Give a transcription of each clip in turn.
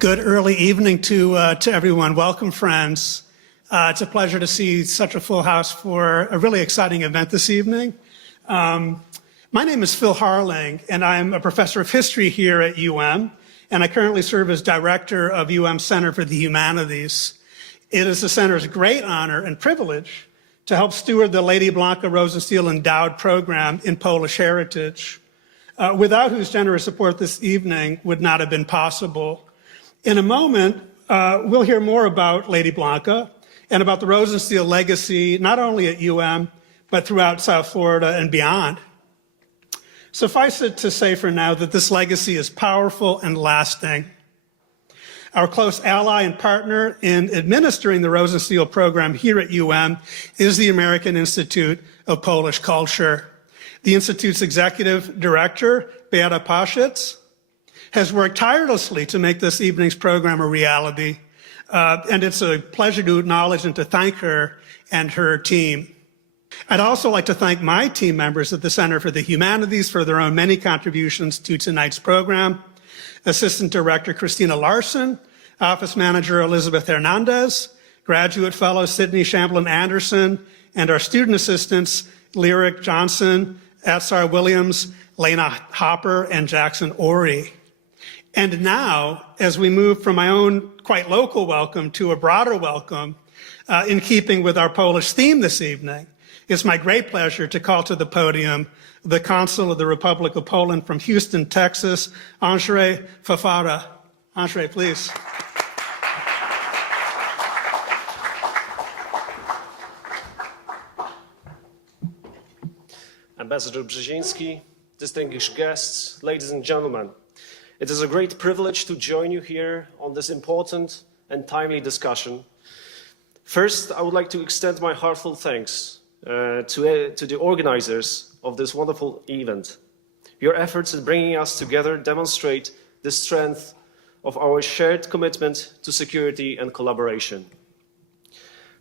Good early evening to everyone. Welcome, friends. It's a pleasure to see such a full house for a really exciting event this evening. My name is Phil Harling, and I'm a professor of history here at UM, and I currently serve as director of UM Center for the Humanities. It is the center's great honor and privilege to help steward the Lady Blanka Rosenstiel Endowed program in Polish heritage, without whose generous support this evening would not have been possible. In a moment, we'll hear more about Lady Blanka and about the Rosenstiel legacy, not only at UM, but throughout South Florida and beyond. Suffice it to say for now that this legacy is powerful and lasting. Our close ally and partner in administering the Rosenstiel program here at UM is the American Institute of Polish Culture. The Institute's executive director, Beata Paszyc, has worked tirelessly to make this evening's program a reality, and it's a pleasure to acknowledge and to thank her and her team. I'd also like to thank my team members at the Center for the Humanities for their own many contributions to tonight's program. Assistant Director Christina Larson, Office Manager Elizabeth Hernandez, Graduate Fellow Sydney Shamblin Anderson, and our student assistants Lyric Johnson, Atsar Williams, Lena Hopper, and Jackson Ori. And now, as we move from my own quite local welcome to a broader welcome, in keeping with our Polish theme this evening, it's my great pleasure to call to the podium the Consul of the Republic of Poland from Houston, Texas, Honorary Fafara. Honorary, please. Ambassador Brzezinski, distinguished guests, ladies and gentlemen. It is a great privilege to join you here on this important and timely discussion. First, I would like to extend my heartfelt thanks to the organizers of this wonderful event. Your efforts in bringing us together demonstrate the strength of our shared commitment to security and collaboration.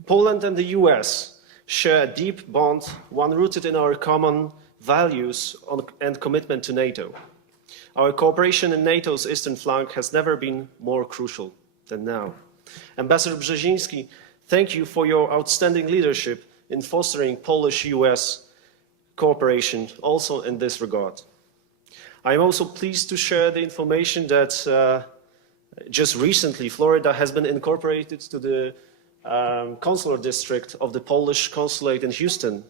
Poland and the US share a deep bond, one rooted in our common values and commitment to NATO. Our cooperation in NATO's eastern flank has never been more crucial than now. Ambassador Brzezinski, thank you for your outstanding leadership in fostering Polish-US cooperation also in this regard. I am also pleased to share the information that just recently Florida has been incorporated to the consular district of the Polish Consulate in Houston.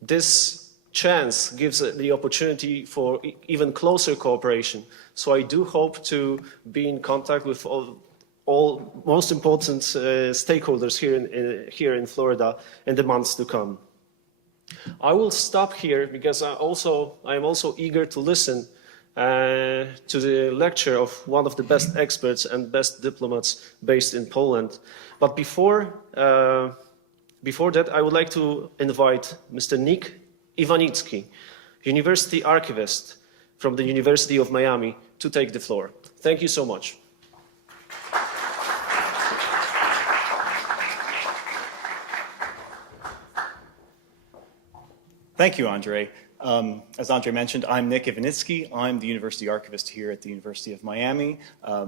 This chance gives the opportunity for even closer cooperation. So I do hope to be in contact with all most important stakeholders here in Florida in the months to come. I will stop here because I am also eager to listen to the lecture of one of the best experts and best diplomats based in Poland. But before that, I would like to invite Mr. Nick Iwanicki, University Archivist from the University of Miami, to take the floor. Thank you so much. Thank you, Andre. As Andre mentioned, I'm Nick Iwanicki. I'm the University Archivist here at the University of Miami,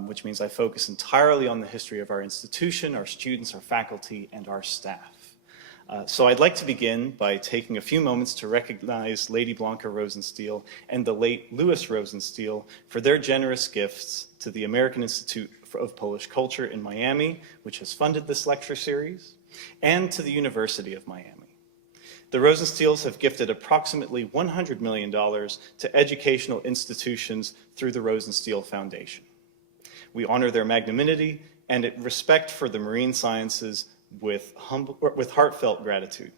which means I focus entirely on the history of our institution, our students, our faculty, and our staff. So I'd like to begin by taking a few moments to recognize Lady Blanka Rosenstiel and the late Louis Rosenstiel for their generous gifts to the American Institute of Polish Culture in Miami, which has funded this lecture series, and to the University of Miami. The Rosenstiels have gifted approximately $100 million to educational institutions through the Rosenstiel Foundation. We honor their magnanimity and respect for the marine sciences with heartfelt gratitude.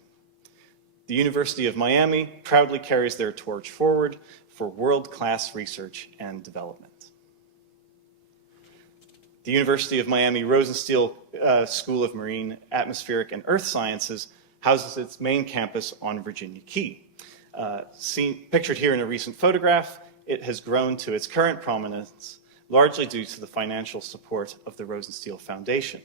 The University of Miami proudly carries their torch forward for world-class research and development. The University of Miami Rosenstiel School of Marine, Atmospheric, and Earth Sciences houses its main campus on Virginia Key. Pictured here in a recent photograph, it has grown to its current prominence, largely due to the financial support of the Rosenstiel Foundation.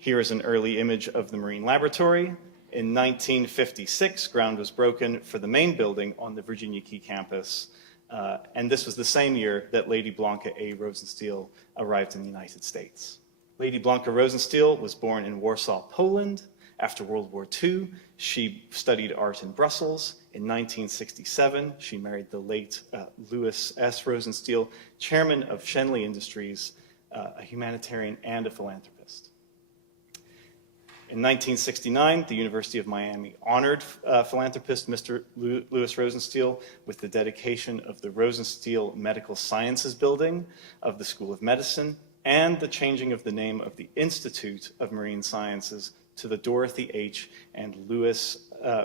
Here is an early image of the Marine Laboratory. In 1956, ground was broken for the main building on the Virginia Key campus, And this was the same year that Lady Blanka A. Rosenstiel arrived in the United States. Lady Blanka Rosenstiel was born in Warsaw, Poland. After World War II, she studied art in Brussels. In 1967, she married the late Louis S. Rosenstiel, chairman of Schenley Industries, a humanitarian and a philanthropist. In 1969, the University of Miami honored philanthropist Mr. Louis Rosenstiel with the dedication of the Rosenstiel Medical Sciences Building of the School of Medicine and the changing of the name of the Institute of Marine Sciences to the Dorothy H. and Louis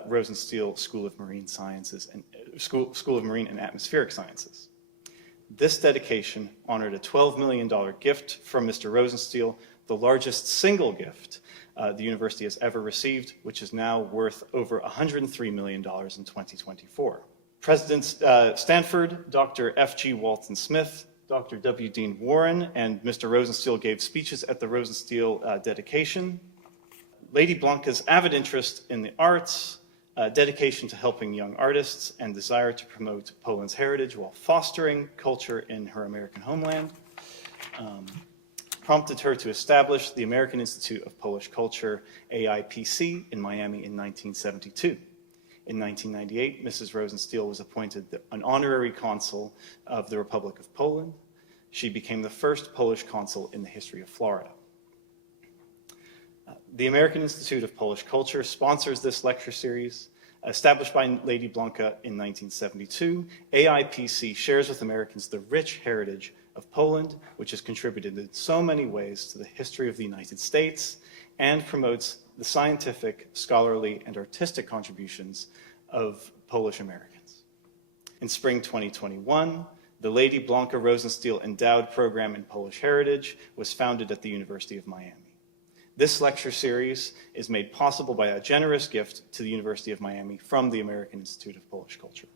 Rosenstiel School of Marine Sciences and School of Marine and Atmospheric Sciences. This dedication honored a $12 million gift from Mr. Rosenstiel, the largest single gift the university has ever received, which is now worth over $103 million in 2024. President Stanford, Dr. F.G. Walton Smith, Dr. W. Dean Warren, and Mr. Rosenstiel gave speeches at the Rosenstiel dedication. Lady Blanka's avid interest in the arts, dedication to helping young artists, and desire to promote Poland's heritage while fostering culture in her American homeland prompted her to establish the American Institute of Polish Culture, AIPC, in Miami in 1972. In 1998, Mrs. Rosenstiel was appointed an honorary consul of the Republic of Poland. She became the first Polish consul in the history of Florida. The American Institute of Polish Culture sponsors this lecture series. Established by Lady Blanka in 1972, AIPC shares with Americans the rich heritage of Poland, which has contributed in so many ways to the history of the United States and promotes the scientific, scholarly, and artistic contributions of Polish Americans. In spring 2021, the Lady Blanka Rosenstiel Endowed Program in Polish Heritage was founded at the University of Miami. This lecture series is made possible by a generous gift to the University of Miami from the American Institute of Polish Culture.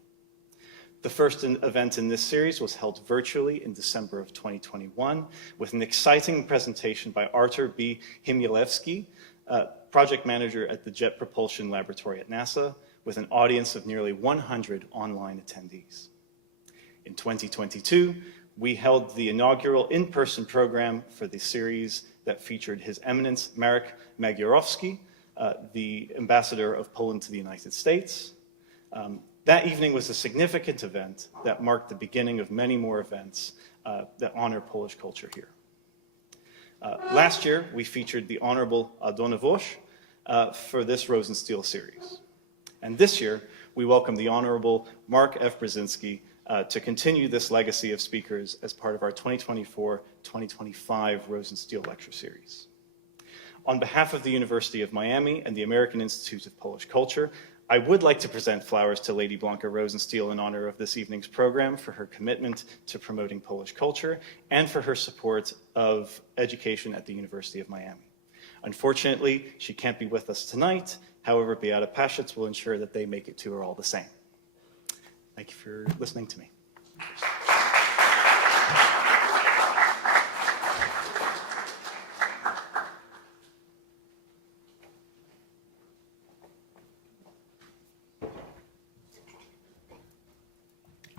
The first event in this series was held virtually in December of 2021 with an exciting presentation by Artur B. Himielewski, project manager at the Jet Propulsion Laboratory at NASA, with an audience of nearly 100 online attendees. In 2022, we held the inaugural in-person program for the series that featured His Eminence Marek Magierowski, the ambassador of Poland to the United States. That evening was a significant event that marked the beginning of many more events that honor Polish culture here. Last year, we featured the Honorable Aldona Woś for this Rosenstiel series. And this year, we welcome the Honorable Mark F. Brzezinski to continue this legacy of speakers as part of our 2024-2025 Rosenstiel Lecture Series. On behalf of the University of Miami and the American Institute of Polish Culture, I would like to present flowers to Lady Blanka Rosenstiel in honor of this evening's program for her commitment to promoting Polish culture and for her support of education at the University of Miami. Unfortunately, she can't be with us tonight. However, Beata Paszczyc will ensure that they make it to her all the same. Thank you for listening to me.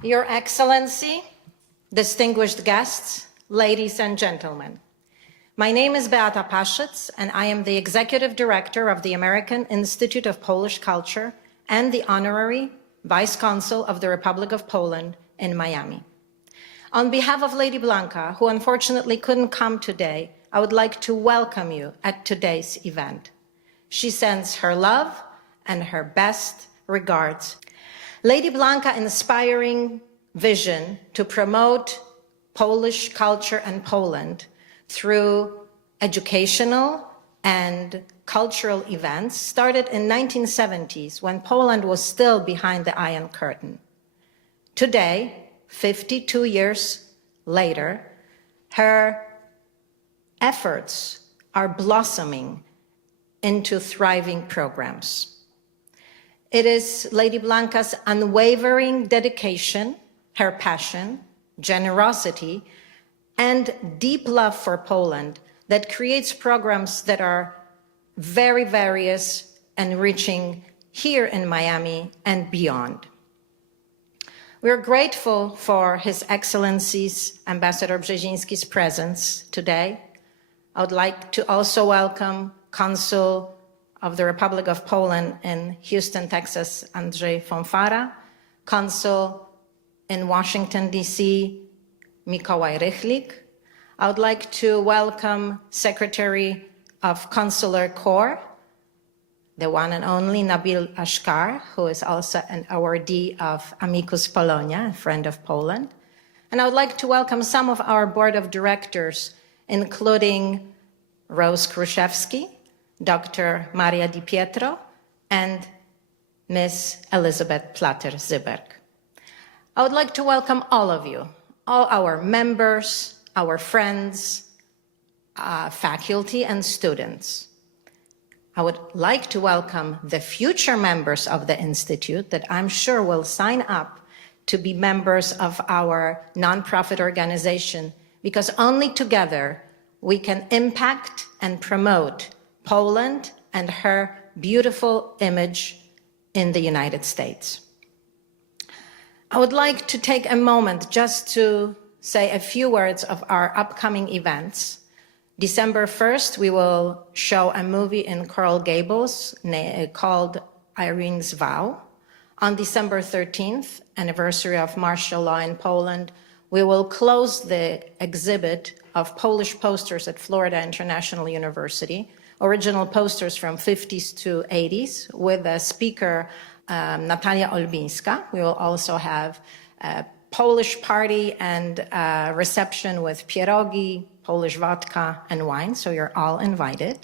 Your Excellency, distinguished guests, ladies and gentlemen. My name is Beata Paszczyc, and I am the Executive Director of the American Institute of Polish Culture and the Honorary Vice Consul of the Republic of Poland in Miami. On behalf of Lady Blanka, who unfortunately couldn't come today, I would like to welcome you at today's event. She sends her love and her best regards. Lady Blanka's inspiring vision to promote Polish culture and Poland through educational and cultural events started in the 1970s when Poland was still behind the Iron Curtain. Today, 52 years later, her efforts are blossoming into thriving programs. It is Lady Blanka's unwavering dedication, her passion, generosity, and deep love for Poland that creates programs that are very various and reaching here in Miami and beyond. We're grateful for His Excellency's Ambassador Brzezinski's presence today. I would like to also welcome Consul of the Republic of Poland in Houston, Texas, Andrzej Fonfara, Consul in Washington, D.C., Mikołaj Rychlik. I would like to welcome Secretary of Consular Corps, the one and only Nabil Ashkar, who is also an awardee of Amicus Polonia, a friend of Poland. And I would like to welcome some of our board of directors, including Rose Kruszewski, Dr. Maria Di Pietro, and Ms. Elizabeth Plater-Zyberg. I would like to welcome all of you, all our members, our friends, faculty, and students. I would like to welcome the future members of the Institute that I'm sure will sign up to be members of our nonprofit organization, because only together we can impact and promote Poland and her beautiful image in the United States. I would like to take a moment just to say a few words of our upcoming events. December 1st, we will show a movie in Coral Gables called Irene's Vow. On December 13th, anniversary of martial law in Poland, we will close the exhibit of Polish posters at Florida International University, original posters from 50s to 80s, with a speaker, Natalia Olbińska. We will also have a Polish party and a reception with pierogi, Polish vodka, and wine, so you're all invited.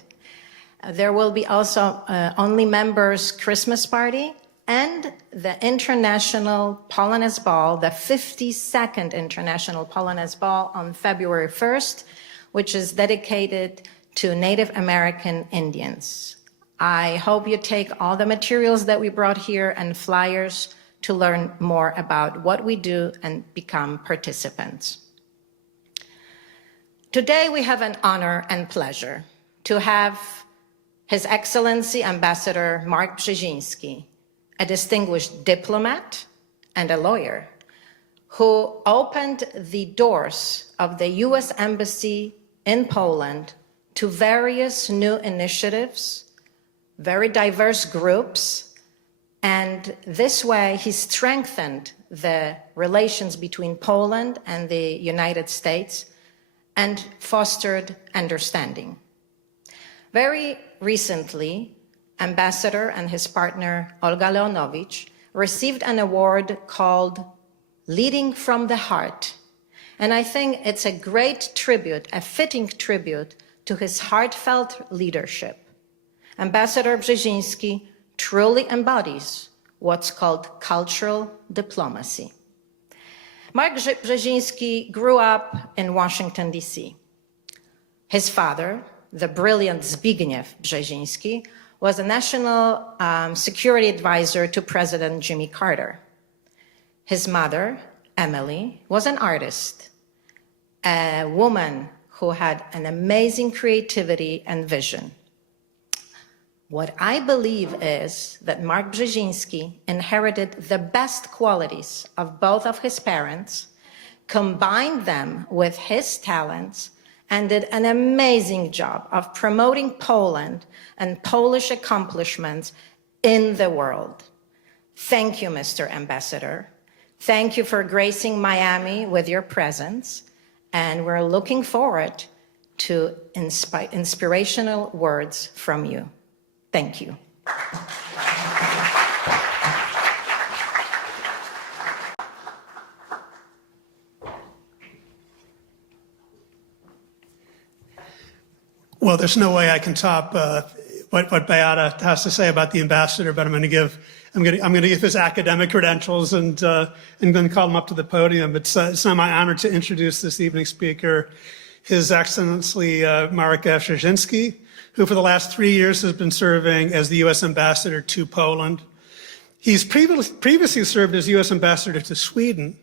There will be also only members Christmas party and the International Polonaise Ball, the 52nd International Polonaise Ball on February 1st, which is dedicated to Native American Indians. I hope you take all the materials that we brought here and flyers to learn more about what we do and become participants. Today we have an honor and pleasure to have His Excellency Ambassador Mark Brzezinski, a distinguished diplomat and a lawyer, who opened the doors of the U.S. Embassy in Poland to various new initiatives, very diverse groups, and this way he strengthened the relations between Poland and the United States and fostered understanding. Very recently, Ambassador and his partner Olga Leonowicz received an award called Leading from the Heart. And I think it's a great tribute, a fitting tribute to his heartfelt leadership. Ambassador Brzezinski truly embodies what's called cultural diplomacy. Mark Brzezinski grew up in Washington, D.C. His father, the brilliant Zbigniew Brzezinski, was a national security advisor to President Jimmy Carter. His mother, Emily, was an artist, a woman who had an amazing creativity and vision. What I believe is that Mark Brzezinski inherited the best qualities of both of his parents, combined them with his talents, and did an amazing job of promoting Poland and Polish accomplishments in the world. Thank you, Mr. Ambassador. Thank you for gracing Miami with your presence, and we're looking forward to inspirational words from you. Thank you. Well, there's no way I can top what Beata has to say about the ambassador, but I'm going to give his academic credentials and then call him up to the podium. It's now my honor to introduce this evening's speaker, His Excellency Marek Brzezinski, who for the last 3 years has been serving as the U.S. ambassador to Poland. He's previously served as U.S. ambassador to Sweden.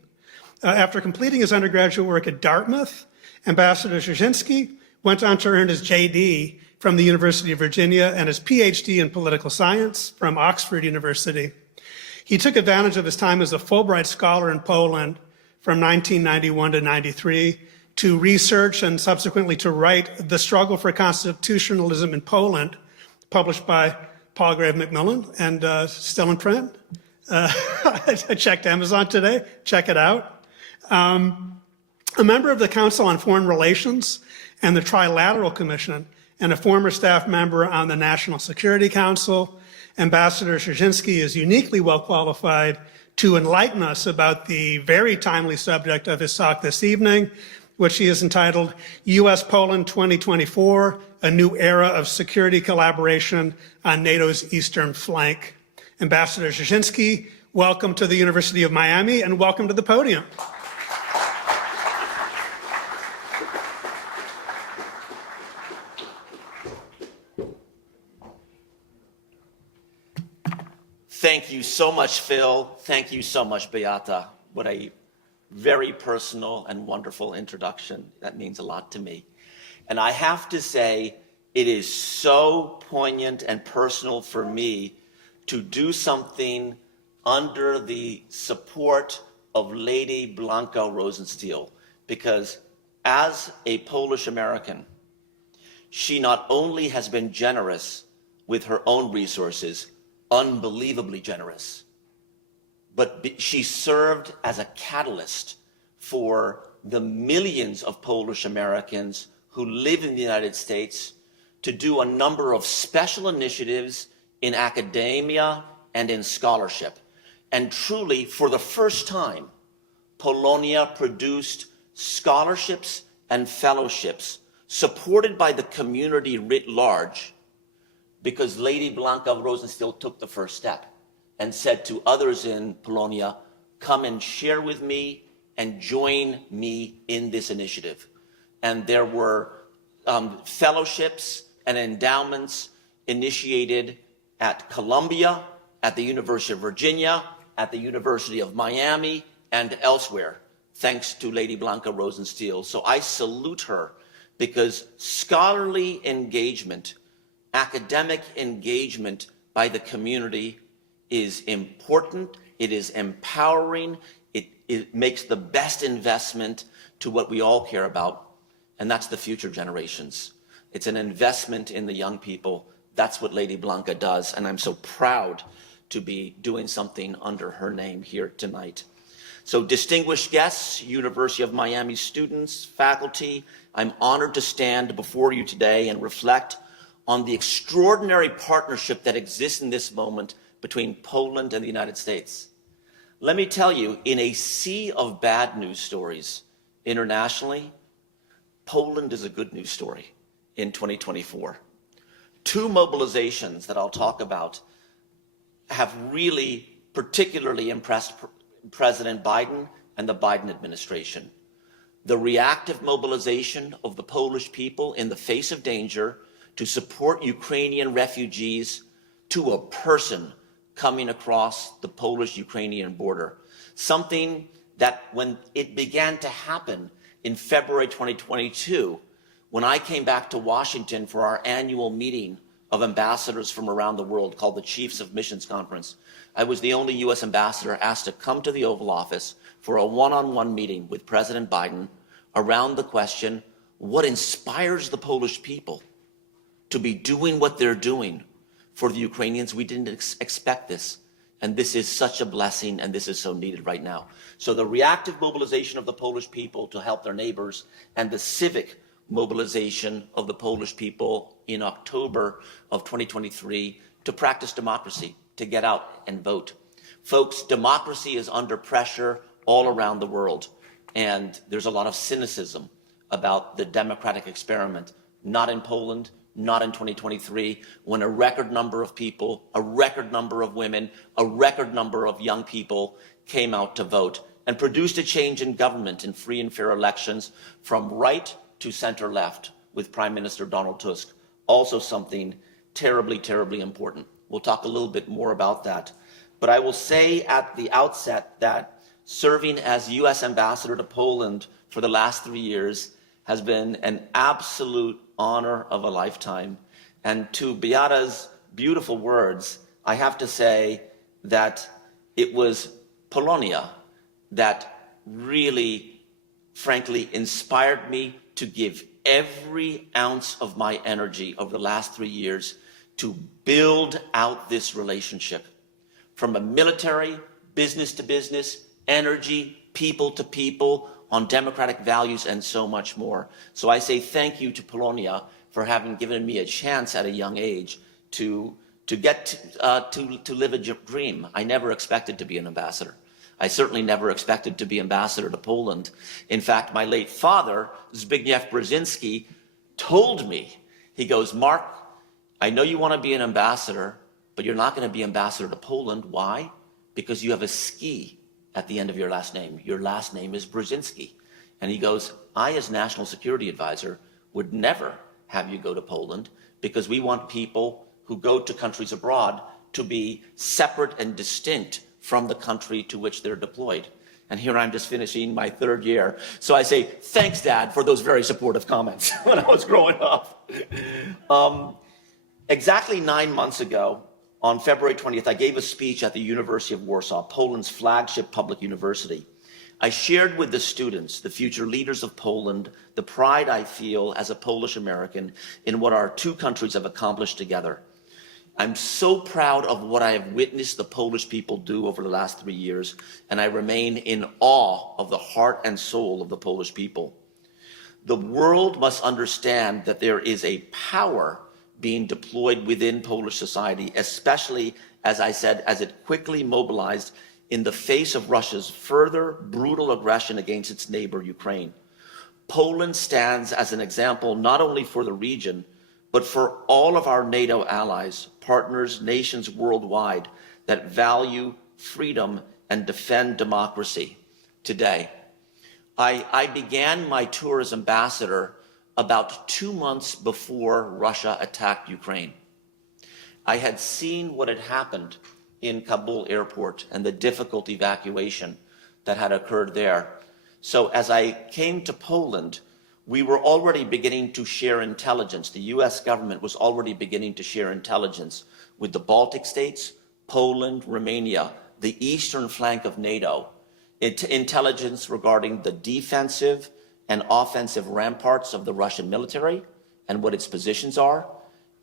After completing his undergraduate work at Dartmouth, Ambassador Brzezinski went on to earn his JD from the University of Virginia and his PhD in political science from Oxford University. He took advantage of his time as a Fulbright scholar in Poland from 1991 to 93 to research and subsequently to write The Struggle for Constitutionalism in Poland, published by Palgrave Macmillan and still in print. I checked Amazon today. Check it out. A member of the Council on Foreign Relations and the Trilateral Commission, and a former staff member on the National Security Council, Ambassador Brzezinski is uniquely well qualified to enlighten us about the very timely subject of his talk this evening, which he is entitled U.S.-Poland 2024, A New Era of Security Collaboration on NATO's Eastern Flank. Ambassador Brzezinski, welcome to the University of Miami and welcome to the podium. Thank you so much, Phil. Thank you so much, Beata. What a very personal and wonderful introduction. That means a lot to me. And I have to say, it is so poignant and personal for me to do something under the support of Lady Blanka Rosenstiel, because as a Polish American, she not only has been generous with her own resources, unbelievably generous, but she served as a catalyst for the millions of Polish Americans who live in the United States to do a number of special initiatives in academia and in scholarship. And truly, for the first time, Polonia produced scholarships and fellowships supported by the community writ large, because Lady Blanka Rosenstiel took the first step and said to others in Polonia, come and share with me and join me in this initiative. And there were fellowships and endowments initiated at Columbia, at the University of Virginia, at the University of Miami, and elsewhere, thanks to Lady Blanka Rosenstiel. So I salute her, because scholarly engagement, academic engagement by the community is important, it is empowering, it makes the best investment to what we all care about, and that's the future generations. It's an investment in the young people. That's what Lady Blanka does, and I'm so proud to be doing something under her name here tonight. So distinguished guests, University of Miami students, faculty, I'm honored to stand before you today and reflect on the extraordinary partnership that exists in this moment between Poland and the United States. Let me tell you, in a sea of bad news stories internationally, Poland is a good news story in 2024. Two mobilizations that I'll talk about have really particularly impressed President Biden and the Biden administration. The reactive mobilization of the Polish people in the face of danger to support Ukrainian refugees to a person coming across the Polish-Ukrainian border. Something that when it began to happen in February 2022, when I came back to Washington for our annual meeting of ambassadors from around the world called the Chiefs of Missions Conference, I was the only US ambassador asked to come to the Oval Office for a one-on-one meeting with President Biden around the question, what inspires the Polish people to be doing what they're doing for the Ukrainians? We didn't expect this. And this is such a blessing, and this is so needed right now. So the reactive mobilization of the Polish people to help their neighbors, and the civic mobilization of the Polish people in October of 2023 to practice democracy, to get out and vote. Folks, democracy is under pressure all around the world. And there's a lot of cynicism about the democratic experiment, not in Poland, not in 2023, when a record number of people, a record number of women, a record number of young people came out to vote and produced a change in government in free and fair elections from right to center left with Prime Minister Donald Tusk. Also something terribly, terribly important. We'll talk a little bit more about that. But I will say at the outset that serving as US ambassador to Poland for the last 3 years has been an absolute honor of a lifetime. And to Beata's beautiful words, I have to say that it was Polonia that really, frankly, inspired me to give every ounce of my energy over the last 3 years to build out this relationship from a military, business to business, energy, people to people, on democratic values and so much more. So I say thank you to Polonia for having given me a chance at a young age to live a dream. I never expected to be an ambassador. I certainly never expected to be ambassador to Poland. In fact, my late father, Zbigniew Brzezinski, told me, he goes, Mark, I know you want to be an ambassador, but you're not going to be ambassador to Poland. Why? Because you have a ski at the end of your last name. Your last name is Brzezinski. And he goes, I, as national security advisor, would never have you go to Poland because we want people who go to countries abroad to be separate and distinct from the country to which they're deployed. And here I'm just finishing my 3rd year. So I say, thanks, Dad, for those very supportive comments when I was growing up. Exactly 9 months ago, on February 20th, I gave a speech at the University of Warsaw, Poland's flagship public university. I shared with the students, the future leaders of Poland, the pride I feel as a Polish American in what our 2 countries have accomplished together. I'm so proud of what I have witnessed the Polish people do over the last 3 years, and I remain in awe of the heart and soul of the Polish people. The world must understand that there is a power being deployed within Polish society, especially, as I said, as it quickly mobilized in the face of Russia's further brutal aggression against its neighbor, Ukraine. Poland stands as an example not only for the region, but for all of our NATO allies, partners, nations worldwide that value freedom and defend democracy today. I began my tour as ambassador about 2 months before Russia attacked Ukraine. I had seen what had happened in Kabul airport and the difficult evacuation that had occurred there. So as I came to Poland, we were already beginning to share intelligence. The US government was already beginning to share intelligence with the Baltic states, Poland, Romania, the eastern flank of NATO, intelligence regarding the defensive and offensive ramparts of the Russian military and what its positions are,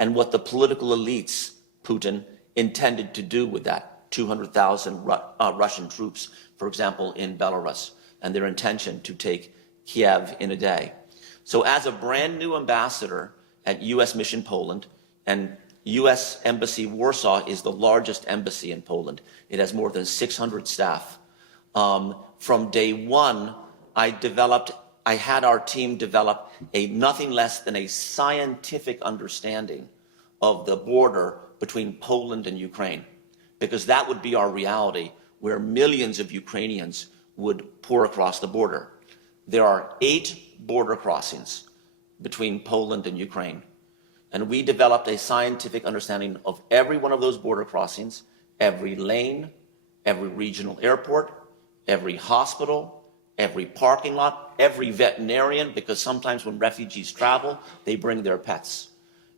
and what the political elites, Putin, intended to do with that 200,000 Russian troops, for example, in Belarus, and their intention to take Kiev in a day. So as a brand new ambassador at US Mission Poland, and US Embassy Warsaw is the largest embassy in Poland. It has more than 600 staff. From day one, I had our team develop nothing less than a scientific understanding of the border between Poland and Ukraine, because that would be our reality, where millions of Ukrainians would pour across the border. There are 8 border crossings between Poland and Ukraine, and we developed a scientific understanding of every one of those border crossings, every lane, every regional airport, every hospital, every parking lot, every veterinarian, because sometimes when refugees travel, they bring their pets.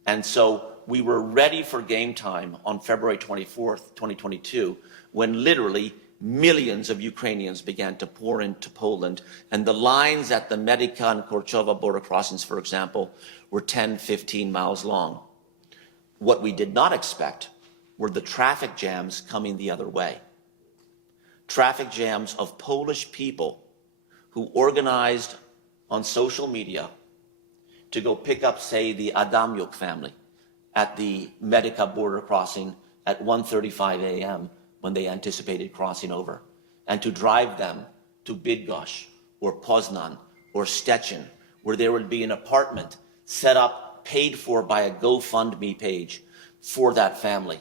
And so we were ready for game time on February 24th, 2022, when literally millions of Ukrainians began to pour into Poland. And the lines at the Medyka and Korchowa border crossings, for example, were 10, 15 miles long. What we did not expect were the traffic jams coming the other way. Traffic jams of Polish people who organized on social media to go pick up, say, the Adamyuk family at the Medyka border crossing at 1:35 a.m. when they anticipated crossing over, and to drive them to Bydgoszcz or Poznan or Szczecin, where there would be an apartment set up, paid for by a GoFundMe page for that family.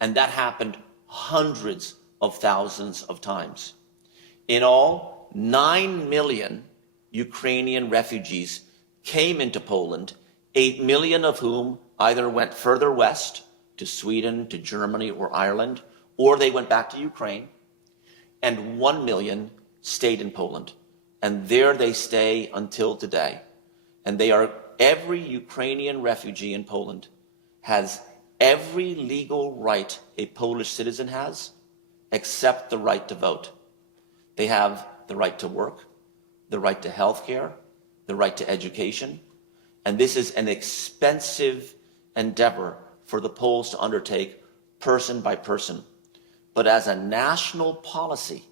And that happened hundreds of thousands of times. In all, 9 million Ukrainian refugees came into Poland, 8 million of whom either went further west to Sweden, to Germany or Ireland, or they went back to Ukraine, and 1 million stayed in Poland. And there they stay until today. And every Ukrainian refugee in Poland has every legal right a Polish citizen has except the right to vote. They have the right to work, the right to health care, the right to education, and this is an expensive endeavor for the Poles to undertake person by person. But as a national policy,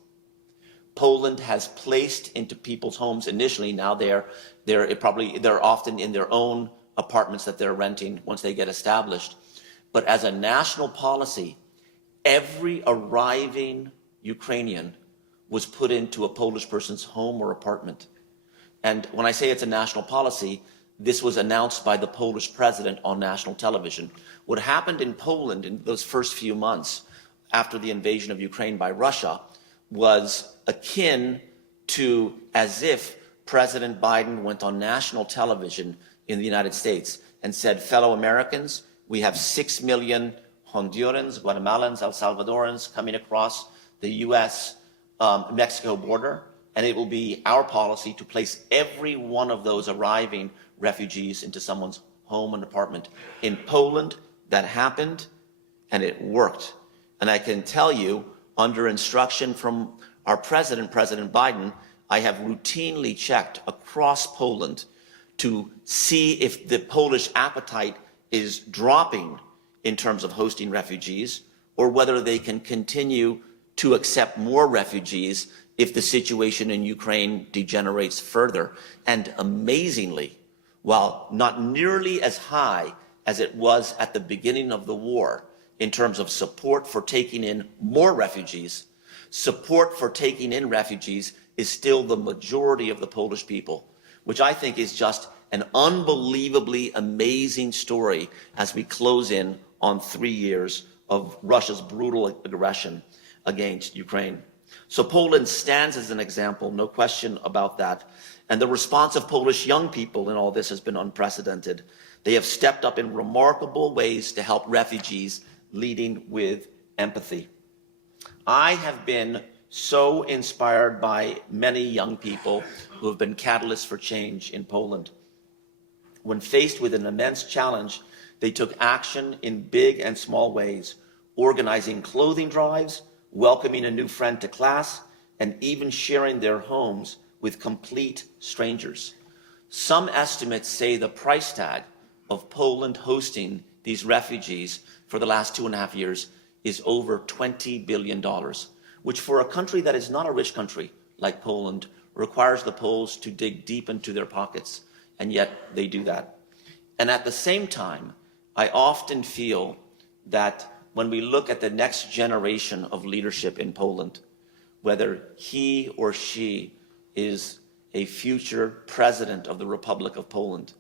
Poland has placed into people's homes initially, now they're often in their own apartments that they're renting once they get established. But as a national policy, every arriving Ukrainian was put into a Polish person's home or apartment. And when I say it's a national policy, this was announced by the Polish president on national television. What happened in Poland in those first few months after the invasion of Ukraine by Russia was akin to as if President Biden went on national television in the United States and said, fellow Americans, we have 6 million Hondurans, Guatemalans, El Salvadorans coming across the US-Mexico border, and it will be our policy to place every one of those arriving refugees into someone's home and apartment. In Poland, that happened, and it worked. And I can tell you, under instruction from our president, President Biden, I have routinely checked across Poland to see if the Polish appetite is dropping in terms of hosting refugees, or whether they can continue to accept more refugees if the situation in Ukraine degenerates further. And amazingly, while not nearly as high as it was at the beginning of the war in terms of support for taking in more refugees, support for taking in refugees is still the majority of the Polish people, which I think is just an unbelievably amazing story as we close in on 3 years of Russia's brutal aggression against Ukraine. So Poland stands as an example, no question about that. And the response of Polish young people in all this has been unprecedented. They have stepped up in remarkable ways to help refugees, leading with empathy. I have been so inspired by many young people who have been catalysts for change in Poland. When faced with an immense challenge, they took action in big and small ways, organizing clothing drives, welcoming a new friend to class, and even sharing their homes with complete strangers. Some estimates say the price tag of Poland hosting these refugees for the last 2.5 years is over $20 billion, which for a country that is not a rich country like Poland requires the Poles to dig deep into their pockets, and yet they do that. And at the same time, I often feel that when we look at the next generation of leadership in Poland, whether he or she is a future president of the Republic of Poland,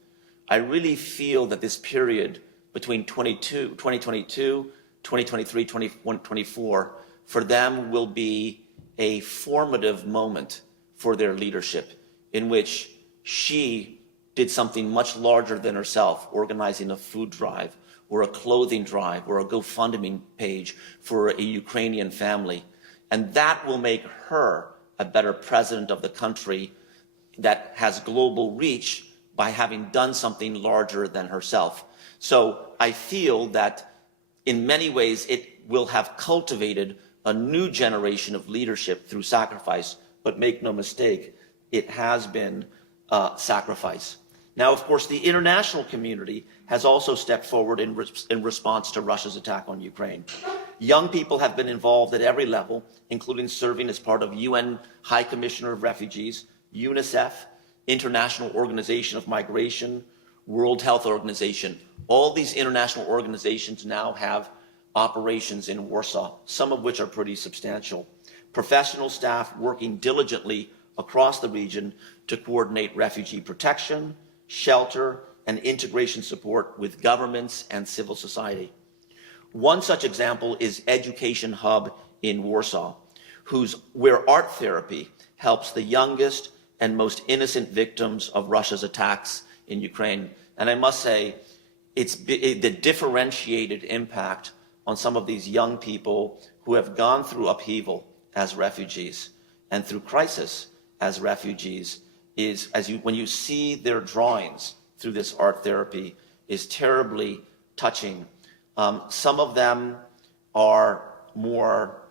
I really feel that this period between 2022, 2023, 2024, for them will be a formative moment for their leadership, in which she did something much larger than herself, organizing a food drive or a clothing drive or a GoFundMe page for a Ukrainian family. And that will make her a better president of the country that has global reach by having done something larger than herself. So I feel that in many ways it will have cultivated a new generation of leadership through sacrifice, but make no mistake, it has been sacrifice. Now, of course, the international community has also stepped forward in response to Russia's attack on Ukraine. Young people have been involved at every level, including serving as part of UN High Commissioner of Refugees, UNICEF, International Organization of Migration, World Health Organization. All these international organizations now have operations in Warsaw, some of which are pretty substantial. Professional staff working diligently across the region to coordinate refugee protection, shelter, and integration support with governments and civil society. One such example is Education Hub in Warsaw, where art therapy helps the youngest and most innocent victims of Russia's attacks in Ukraine. And I must say, the differentiated impact on some of these young people who have gone through upheaval as refugees and through crisis as refugees is, when you see their drawings through this art therapy, is terribly touching. Some of them are more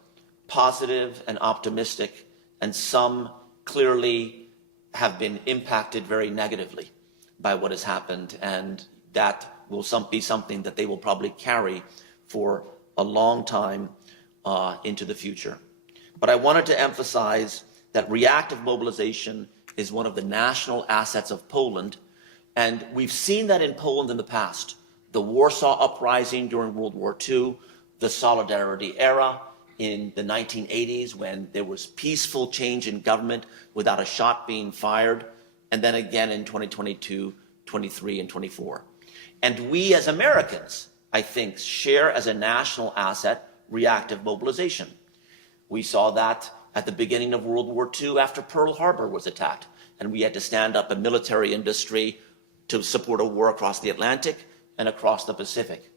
positive and optimistic, and some clearly have been impacted very negatively by what has happened, and that will be something that they will probably carry for a long time into the future. But I wanted to emphasize that reactive mobilization is one of the national assets of Poland, and we've seen that in Poland in the past. The Warsaw Uprising during World War II, the Solidarity era in the 1980s when there was peaceful change in government without a shot being fired, and then again in 2022, 23, and 24. And we as Americans, I think, share as a national asset reactive mobilization. We saw that at the beginning of World War II after Pearl Harbor was attacked, and we had to stand up a military industry to support a war across the Atlantic and across the Pacific.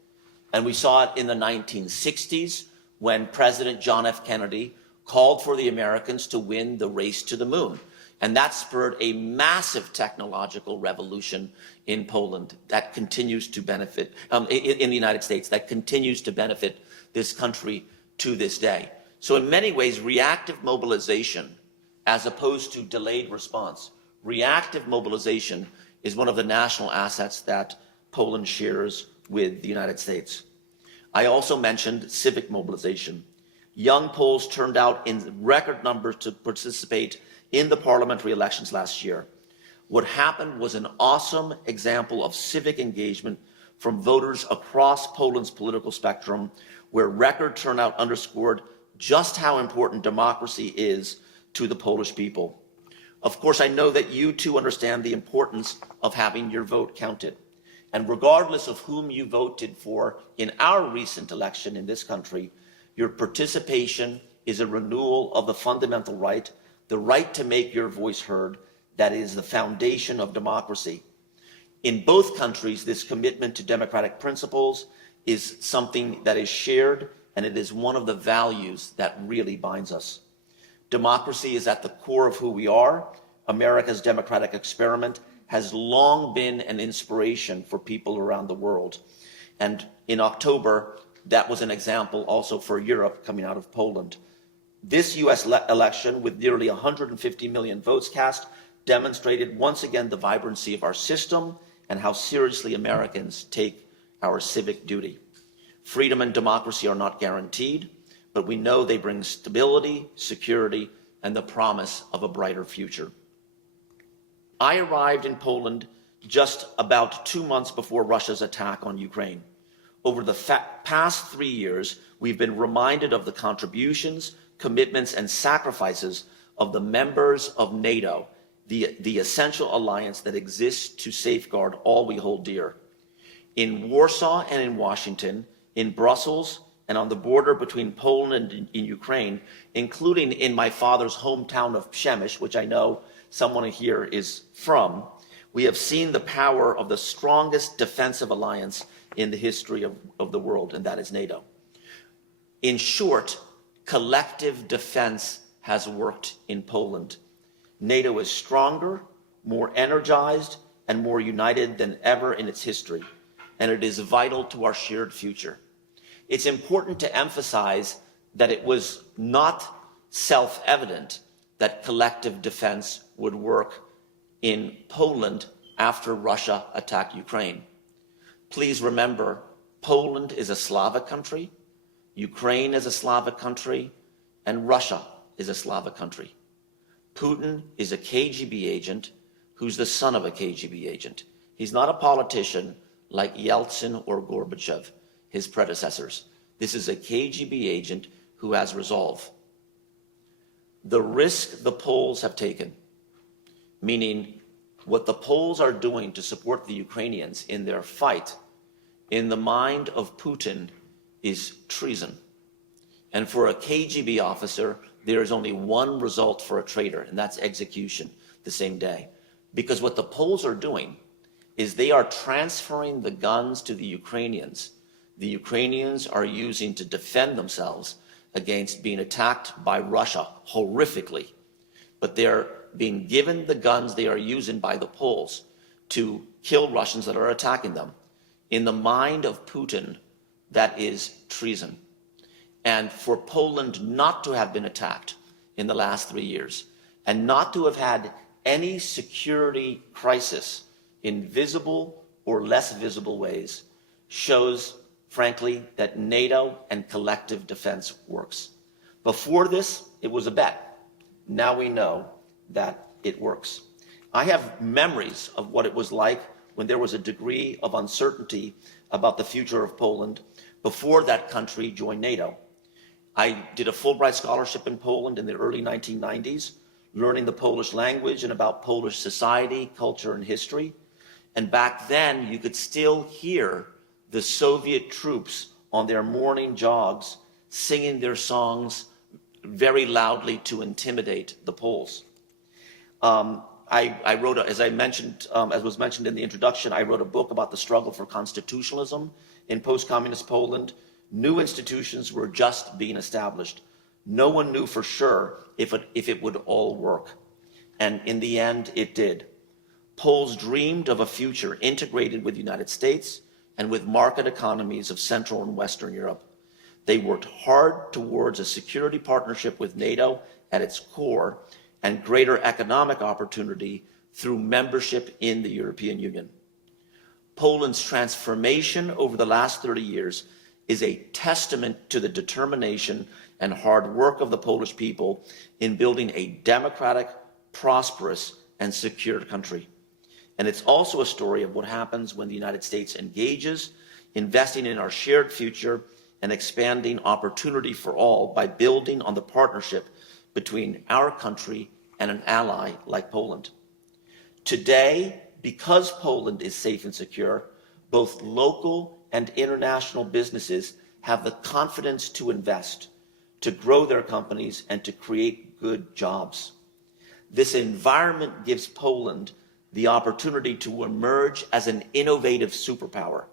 And we saw it in the 1960s when President John F. Kennedy called for the Americans to win the race to the moon. And that spurred a massive technological revolution in Poland that continues to benefit, in the United States, that continues to benefit this country to this day. So in many ways, reactive mobilization, as opposed to delayed response, reactive mobilization is one of the national assets that Poland shares with the United States. I also mentioned civic mobilization. Young Poles turned out in record numbers to participate in the parliamentary elections last year. What happened was an awesome example of civic engagement from voters across Poland's political spectrum, where record turnout underscored just how important democracy is to the Polish people. Of course, I know that you too understand the importance of having your vote counted. And regardless of whom you voted for in our recent election in this country, your participation is a renewal of the fundamental right, the right to make your voice heard, that is the foundation of democracy. In both countries, this commitment to democratic principles is something that is shared, and it is one of the values that really binds us. Democracy is at the core of who we are. America's democratic experiment has long been an inspiration for people around the world. And in October, that was an example also for Europe coming out of Poland. This US election, with nearly 150 million votes cast, demonstrated once again the vibrancy of our system and how seriously Americans take our civic duty. Freedom and democracy are not guaranteed, but we know they bring stability, security, and the promise of a brighter future. I arrived in Poland just about 2 months before Russia's attack on Ukraine. Over the past 3 years, we've been reminded of the contributions, commitments, and sacrifices of the members of NATO, the essential alliance that exists to safeguard all we hold dear. In Warsaw and in Washington, in Brussels, and on the border between Poland and in Ukraine, including in my father's hometown of Przemyśl, which I know someone here is from, we have seen the power of the strongest defensive alliance in the history of the world, and that is NATO. In short, collective defense has worked in Poland. NATO is stronger, more energized, and more united than ever in its history, and it is vital to our shared future. It's important to emphasize that it was not self-evident that collective defense would work in Poland after Russia attacked Ukraine. Please remember, Poland is a Slavic country, Ukraine is a Slavic country, and Russia is a Slavic country. Putin is a KGB agent who's the son of a KGB agent. He's not a politician like Yeltsin or Gorbachev, his predecessors. This is a KGB agent who has resolve. The risk the Poles have taken, meaning what the Poles are doing to support the Ukrainians in their fight, in the mind of Putin, is treason. And for a KGB officer, there is only one result for a traitor, and that's execution the same day. Because what the Poles are doing is they are transferring the guns to the Ukrainians. The Ukrainians are using to defend themselves against being attacked by Russia horrifically. But they're being given the guns they are using by the Poles to kill Russians that are attacking them. In the mind of Putin, that is treason. And for Poland not to have been attacked in the last 3 years and not to have had any security crisis in visible or less visible ways shows, frankly, that NATO and collective defense works. Before this, it was a bet. Now we know that it works. I have memories of what it was like when there was a degree of uncertainty about the future of Poland before that country joined NATO. I did a Fulbright scholarship in Poland in the early 1990s, learning the Polish language and about Polish society, culture, and history. And back then, you could still hear the Soviet troops on their morning jogs singing their songs very loudly to intimidate the Poles. I wrote, as was mentioned in the introduction, I wrote a book about the struggle for constitutionalism in post-communist Poland. New institutions were just being established. No one knew for sure if it would all work. And in the end, it did. Poles dreamed of a future integrated with the United States and with market economies of Central and Western Europe. They worked hard towards a security partnership with NATO at its core and greater economic opportunity through membership in the European Union. Poland's transformation over the last 30 years is a testament to the determination and hard work of the Polish people in building a democratic, prosperous, and secure country. And it's also a story of what happens when the United States engages, investing in our shared future and expanding opportunity for all by building on the partnership between our country and an ally like Poland. Today, because Poland is safe and secure, both local and international businesses have the confidence to invest, to grow their companies, and to create good jobs. This environment gives Poland the opportunity to emerge as an innovative superpower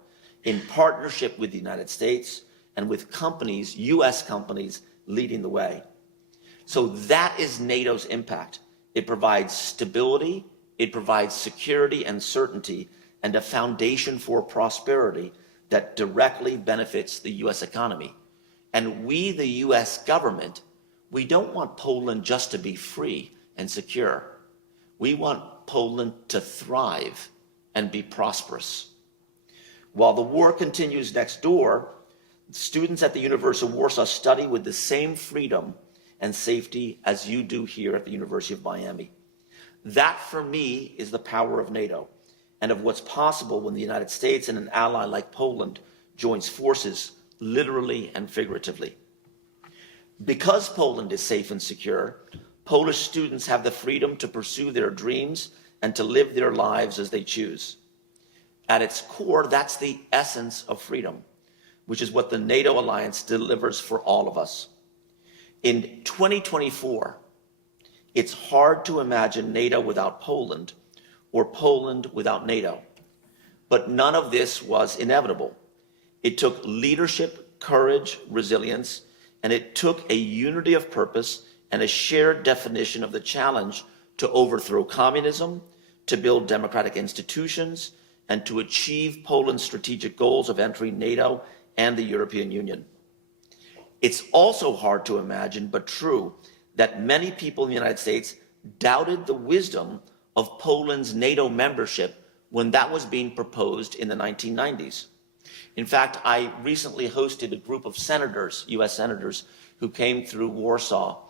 in partnership with the United States and with companies, US companies, leading the way. So that is NATO's impact. It provides stability, it provides security and certainty, and a foundation for prosperity that directly benefits the US economy. And we, the US government, we don't want Poland just to be free and secure. We want Poland to thrive and be prosperous. While the war continues next door, students at the University of Warsaw study with the same freedom and safety as you do here at the University of Miami. That, for me, is the power of NATO and of what's possible when the United States and an ally like Poland joins forces, literally and figuratively. Because Poland is safe and secure, Polish students have the freedom to pursue their dreams and to live their lives as they choose. At its core, that's the essence of freedom, which is what the NATO alliance delivers for all of us. In 2024, it's hard to imagine NATO without Poland or Poland without NATO. But none of this was inevitable. It took leadership, courage, resilience, and it took a unity of purpose and a shared definition of the challenge to overthrow communism, to build democratic institutions, and to achieve Poland's strategic goals of entering NATO and the European Union. It's also hard to imagine, but true, that many people in the United States doubted the wisdom of Poland's NATO membership when that was being proposed in the 1990s. In fact, I recently hosted a group of senators, US senators, who came through Warsaw,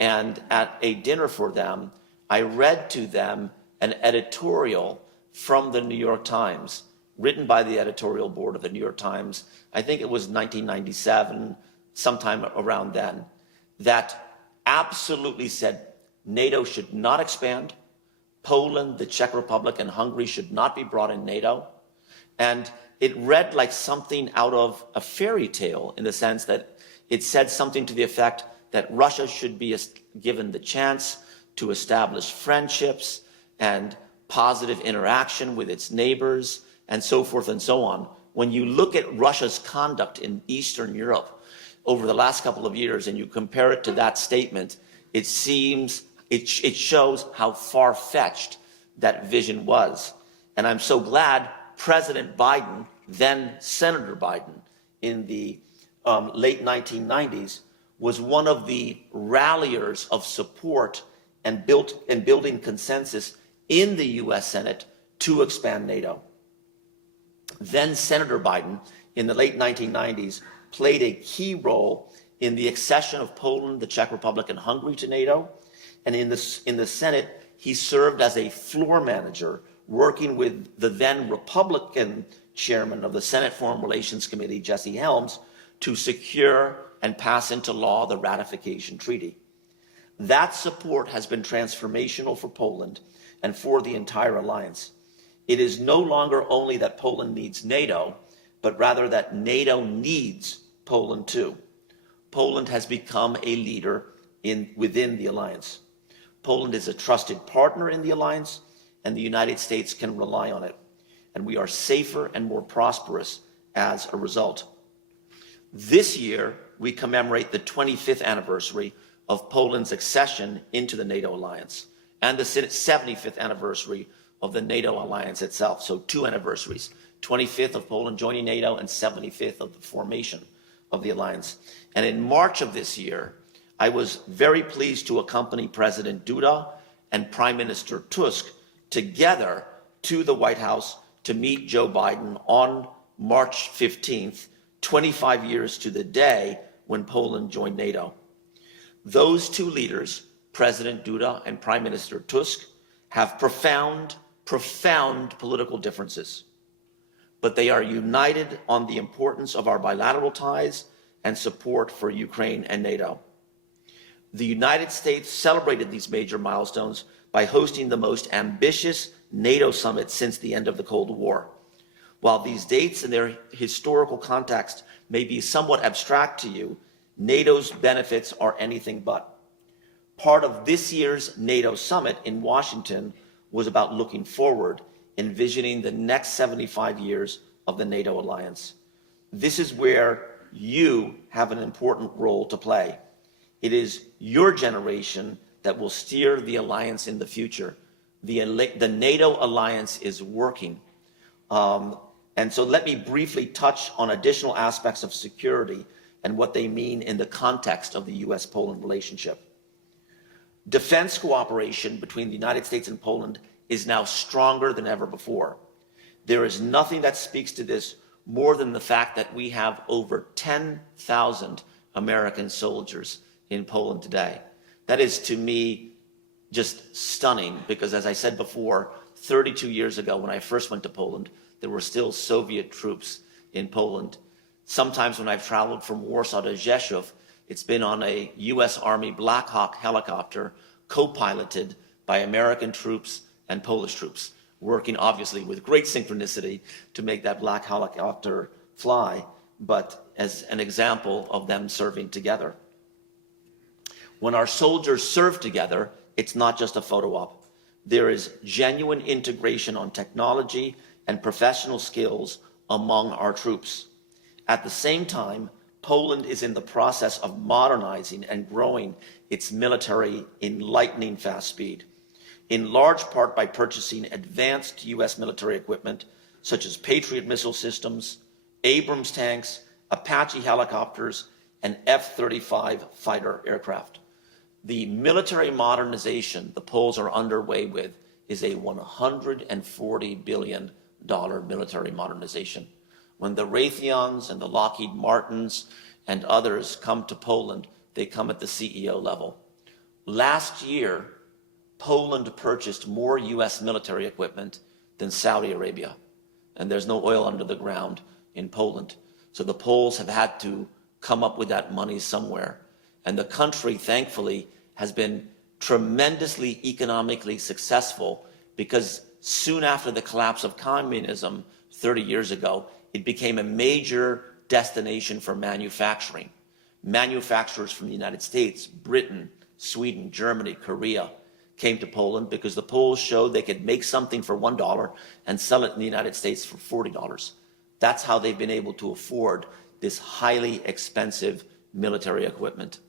and at a dinner for them, I read to them an editorial from the New York Times, written by the editorial board of the New York Times. I think it was 1997, sometime around then, that absolutely said NATO should not expand, Poland, the Czech Republic, and Hungary should not be brought in NATO. And it read like something out of a fairy tale in the sense that it said something to the effect that Russia should be given the chance to establish friendships and positive interaction with its neighbors and so forth and so on. When you look at Russia's conduct in Eastern Europe over the last couple of years and you compare it to that statement, it shows how far-fetched that vision was. And I'm so glad President Biden, then Senator Biden, in the late 1990s, was one of the ralliers of support and building consensus in the US Senate to expand NATO. Then Senator Biden, in the late 1990s, played a key role in the accession of Poland, the Czech Republic, and Hungary to NATO. And in the Senate, he served as a floor manager, working with the then Republican chairman of the Senate Foreign Relations Committee, Jesse Helms, to secure and pass into law the ratification treaty. That support has been transformational for Poland and for the entire alliance. It is no longer only that Poland needs NATO, but rather that NATO needs Poland too. Poland has become a leader within the alliance. Poland is a trusted partner in the alliance, and the United States can rely on it. And we are safer and more prosperous as a result. This year, we commemorate the 25th anniversary of Poland's accession into the NATO alliance and the 75th anniversary of the NATO alliance itself. So 2 anniversaries, 25th of Poland joining NATO and 75th of the formation of the alliance. And in March of this year, I was very pleased to accompany President Duda and Prime Minister Tusk together to the White House to meet Joe Biden on March 15th, 25 years to the day when Poland joined NATO. Those two leaders, President Duda and Prime Minister Tusk, have profound political differences, but they are united on the importance of our bilateral ties and support for Ukraine and NATO. The United States celebrated these major milestones by hosting the most ambitious NATO summit since the end of the Cold War. While these dates and their historical context may be somewhat abstract to you, NATO's benefits are anything but. Part of this year's NATO summit in Washington was about looking forward, envisioning the next 75 years of the NATO alliance. This is where you have an important role to play. It is your generation that will steer the alliance in the future. The NATO alliance is working. And so let me briefly touch on additional aspects of security and what they mean in the context of the US-Poland relationship. Defense cooperation between the United States and Poland is now stronger than ever before. There is nothing that speaks to this more than the fact that we have over 10,000 American soldiers in Poland today. That is, to me, just stunning, because as I said before, 32 years ago when I first went to Poland, there were still Soviet troops in Poland. Sometimes when I've traveled from Warsaw to Rzeszów, it's been on a US Army Black Hawk helicopter, co-piloted by American troops and Polish troops, working obviously with great synchronicity to make that black helicopter fly, but as an example of them serving together. When our soldiers serve together, it's not just a photo op. There is genuine integration on technology and professional skills among our troops. At the same time, Poland is in the process of modernizing and growing its military in lightning fast speed, in large part by purchasing advanced US military equipment such as Patriot missile systems, Abrams tanks, Apache helicopters, and F-35 fighter aircraft. The military modernization the Poles are underway with is a $140 billion military modernization. When the Raytheons and the Lockheed Martins and others come to Poland, they come at the CEO level. Last year, Poland purchased more US military equipment than Saudi Arabia, and there's no oil under the ground in Poland. So the Poles have had to come up with that money somewhere. And the country, thankfully, has been tremendously economically successful because soon after the collapse of communism 30 years ago, it became a major destination for manufacturing. Manufacturers from the United States, Britain, Sweden, Germany, Korea came to Poland because the Poles showed they could make something for $1 and sell it in the United States for $40. That's how they've been able to afford this highly expensive military equipment.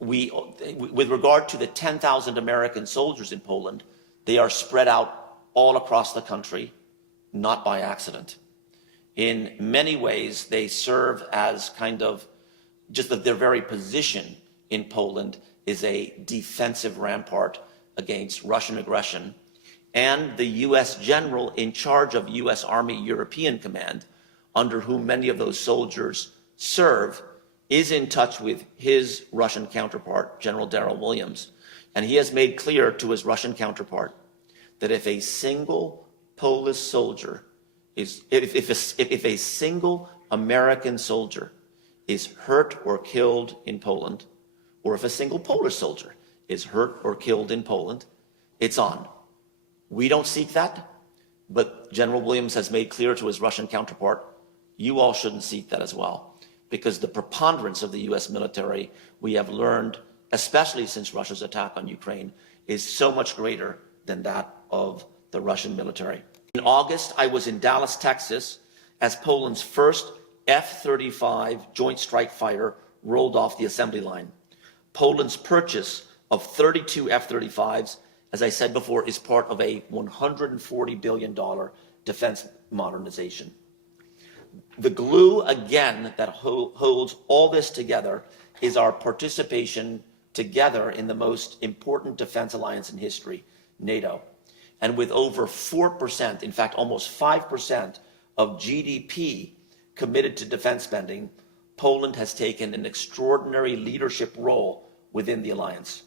With regard to the 10,000 American soldiers in Poland, they are spread out all across the country, not by accident. In many ways, they serve as kind of just that their very position in Poland is a defensive rampart against Russian aggression. And the US general in charge of US Army European Command, under whom many of those soldiers serve, is in touch with his Russian counterpart, General Darrell Williams. And he has made clear to his Russian counterpart that if a single Polish soldier if a single American soldier is hurt or killed in Poland, or if a single Polish soldier is hurt or killed in Poland, it's on. We don't seek that, but General Williams has made clear to his Russian counterpart, you all shouldn't seek that as well, because the preponderance of the US military, we have learned, especially since Russia's attack on Ukraine, is so much greater than that of the Russian military. In August, I was in Dallas, Texas, as Poland's first F-35 Joint Strike Fighter rolled off the assembly line. Poland's purchase of 32 F-35s, as I said before, is part of a $140 billion defense modernization. The glue, again, that holds all this together is our participation together in the most important defense alliance in history, NATO. And with over 4%, in fact, almost 5% of GDP committed to defense spending, Poland has taken an extraordinary leadership role within the alliance.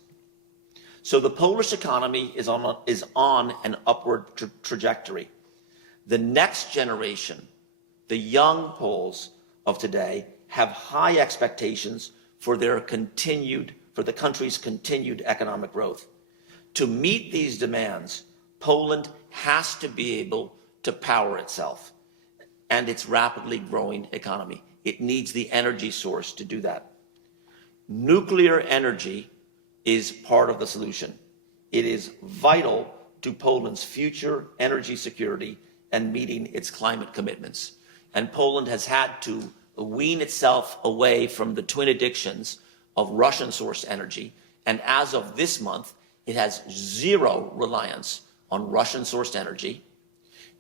So the Polish economy is on an upward trajectory. The next generation, the young Poles of today, have high expectations for the country's continued economic growth. To meet these demands, Poland has to be able to power itself and its rapidly growing economy. It needs the energy source to do that. Nuclear energy is part of the solution. It is vital to Poland's future energy security and meeting its climate commitments. And Poland has had to wean itself away from the twin addictions of Russian-sourced energy. And as of this month, it has zero reliance on Russian-sourced energy,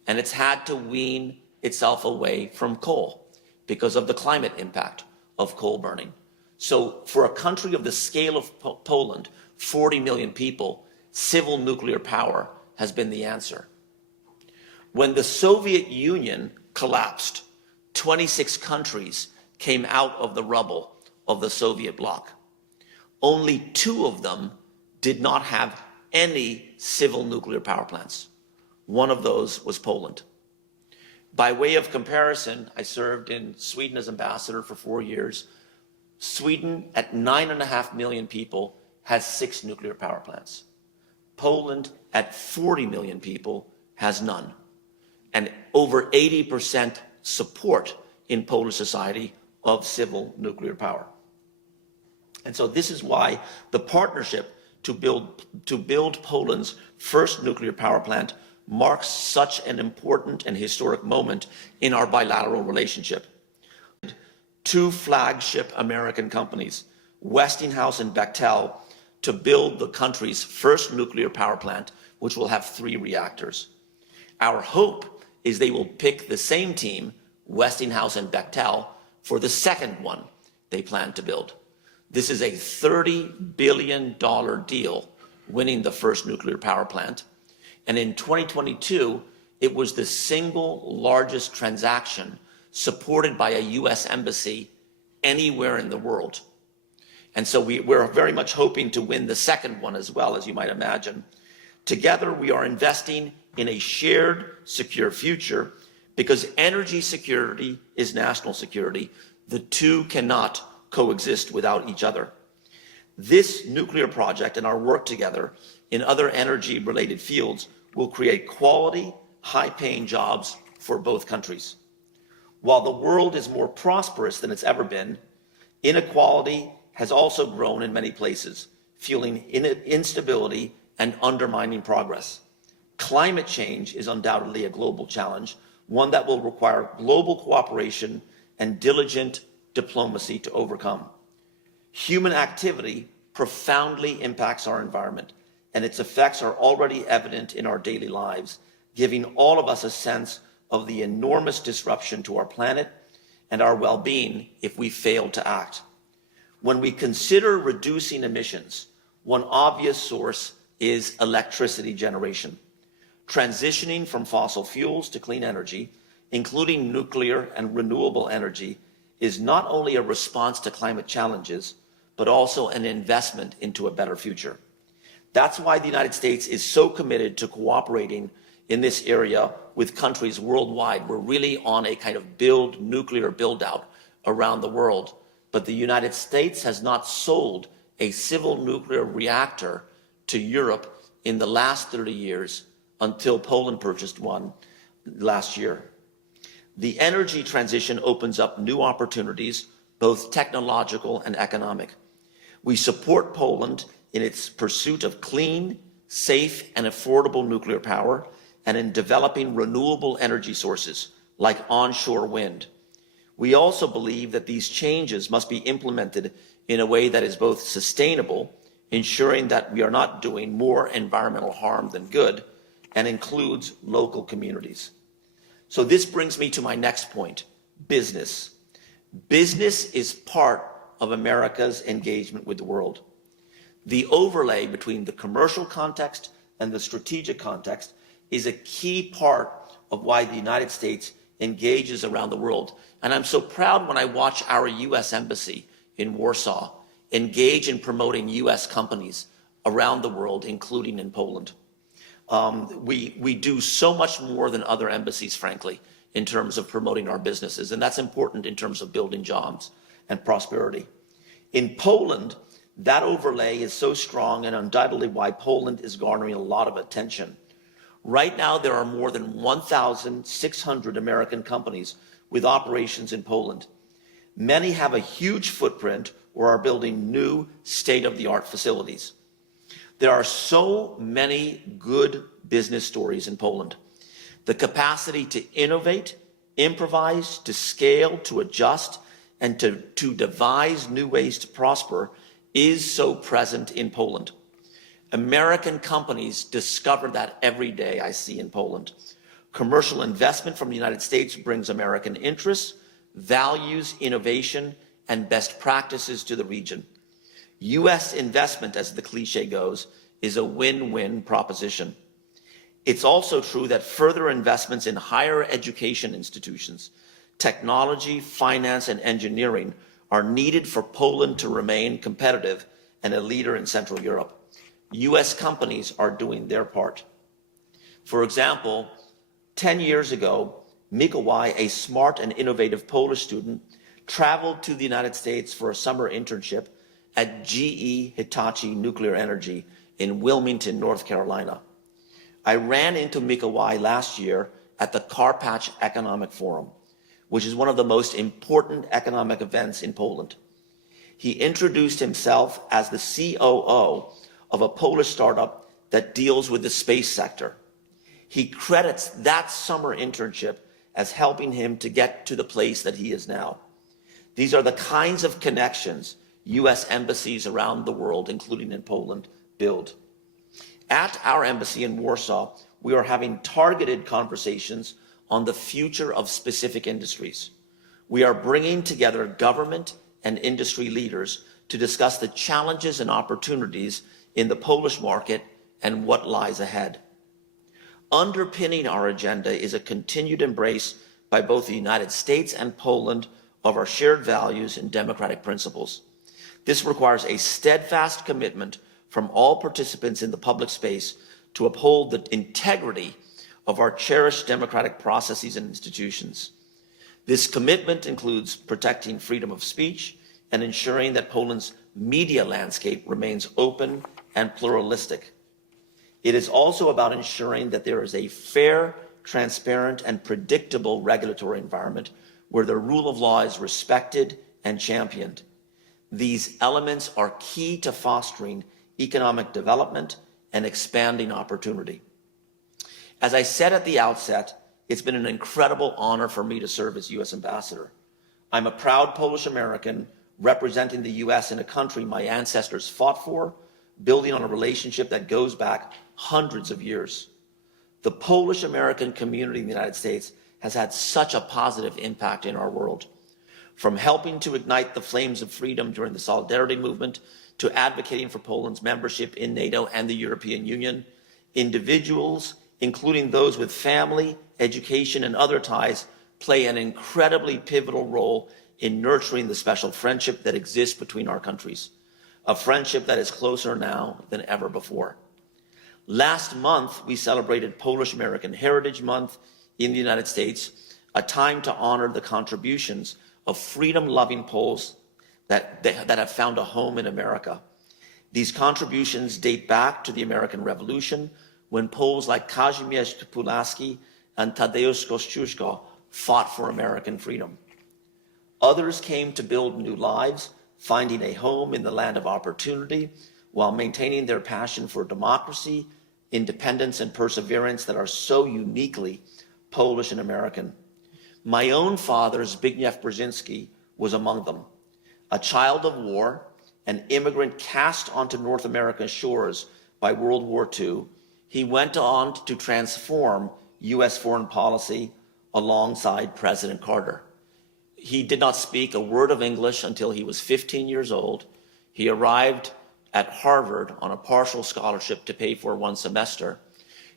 and it's had to wean itself away from coal because of the climate impact of coal burning. So for a country of the scale of Poland, 40 million people, civil nuclear power has been the answer. When the Soviet Union collapsed, 26 countries came out of the rubble of the Soviet bloc. Only 2 of them did not have any civil nuclear power plants. One of those was Poland. By way of comparison, I served in Sweden as ambassador for 4 years. Sweden, at 9.5 million people, has 6 nuclear power plants. Poland, at 40 million people, has none. And over 80% support in Polish society of civil nuclear power. And so this is why the partnership to build Poland's first nuclear power plant marks such an important and historic moment in our bilateral relationship. 2 flagship American companies, Westinghouse and Bechtel, to build the country's first nuclear power plant, which will have 3 reactors. Our hope is they will pick the same team, Westinghouse and Bechtel, for the second one they plan to build. This is a $30 billion deal, winning the first nuclear power plant. And in 2022, it was the single largest transaction supported by a US embassy anywhere in the world. And so we're very much hoping to win the second one as well, as you might imagine. Together, we are investing in a shared, secure future because energy security is national security. The 2 cannot coexist without each other. This nuclear project and our work together in other energy-related fields will create quality, high-paying jobs for both countries. While the world is more prosperous than it's ever been, inequality has also grown in many places, fueling instability and undermining progress. Climate change is undoubtedly a global challenge, one that will require global cooperation and diligent diplomacy to overcome. Human activity profoundly impacts our environment, and its effects are already evident in our daily lives, giving all of us a sense of the enormous disruption to our planet and our well-being if we fail to act. When we consider reducing emissions, one obvious source is electricity generation. Transitioning from fossil fuels to clean energy, including nuclear and renewable energy, is not only a response to climate challenges, but also an investment into a better future. That's why the United States is so committed to cooperating in this area with countries worldwide. We're really on a kind of nuclear build out around the world. But the United States has not sold a civil nuclear reactor to Europe in the last 30 years until Poland purchased one last year. The energy transition opens up new opportunities, both technological and economic. We support Poland in its pursuit of clean, safe, and affordable nuclear power, and in developing renewable energy sources like onshore wind. We also believe that these changes must be implemented in a way that is both sustainable, ensuring that we are not doing more environmental harm than good, and includes local communities. So this brings me to my next point, business. Business is part of America's engagement with the world. The overlay between the commercial context and the strategic context is a key part of why the United States engages around the world. And I'm so proud when I watch our US Embassy in Warsaw engage in promoting US companies around the world, including in Poland. We do so much more than other embassies, frankly, in terms of promoting our businesses, and that's important in terms of building jobs and prosperity. In Poland, that overlay is so strong and undoubtedly why Poland is garnering a lot of attention. Right now, there are more than 1,600 American companies with operations in Poland. Many have a huge footprint or are building new state-of-the-art facilities. There are so many good business stories in Poland. The capacity to innovate, improvise, to scale, to adjust, and to devise new ways to prosper is so present in Poland. American companies discover that every day I see in Poland. Commercial investment from the United States brings American interests, values, innovation, and best practices to the region. US investment, as the cliche goes, is a win-win proposition. It's also true that further investments in higher education institutions, technology, finance, and engineering are needed for Poland to remain competitive and a leader in Central Europe. US companies are doing their part. For example, 10 years ago, Mikołaj, a smart and innovative Polish student, traveled to the United States for a summer internship at GE Hitachi Nuclear Energy in Wilmington, North Carolina. I ran into Mikołaj last year at the Karpacz Economic Forum, which is one of the most important economic events in Poland. He introduced himself as the COO of a Polish startup that deals with the space sector. He credits that summer internship as helping him to get to the place that he is now. These are the kinds of connections US embassies around the world, including in Poland, build. At our embassy in Warsaw, we are having targeted conversations on the future of specific industries. We are bringing together government and industry leaders to discuss the challenges and opportunities in the Polish market and what lies ahead. Underpinning our agenda is a continued embrace by both the United States and Poland of our shared values and democratic principles. This requires a steadfast commitment from all participants in the public space to uphold the integrity of our cherished democratic processes and institutions. This commitment includes protecting freedom of speech and ensuring that Poland's media landscape remains open and pluralistic. It is also about ensuring that there is a fair, transparent, and predictable regulatory environment where the rule of law is respected and championed. These elements are key to fostering economic development and expanding opportunity. As I said at the outset, it's been an incredible honor for me to serve as US Ambassador. I'm a proud Polish American representing the US in a country my ancestors fought for, building on a relationship that goes back hundreds of years. The Polish American community in the United States has had such a positive impact in our world. From helping to ignite the flames of freedom during the Solidarity movement to advocating for Poland's membership in NATO and the European Union, individuals, including those with family, education, and other ties, play an incredibly pivotal role in nurturing the special friendship that exists between our countries, a friendship that is closer now than ever before. Last month, we celebrated Polish American Heritage Month in the United States, a time to honor the contributions of freedom-loving Poles that have found a home in America. These contributions date back to the American Revolution, when Poles like Kazimierz Pulaski and Tadeusz Kościuszko fought for American freedom. Others came to build new lives, finding a home in the land of opportunity while maintaining their passion for democracy, independence, and perseverance that are so uniquely Polish and American. My own father, Zbigniew Brzezinski, was among them. A child of war, an immigrant cast onto North America's shores by World War II, he went on to transform U.S. foreign policy alongside President Carter. He did not speak a word of English until he was 15 years old. He arrived at Harvard on a partial scholarship to pay for one semester.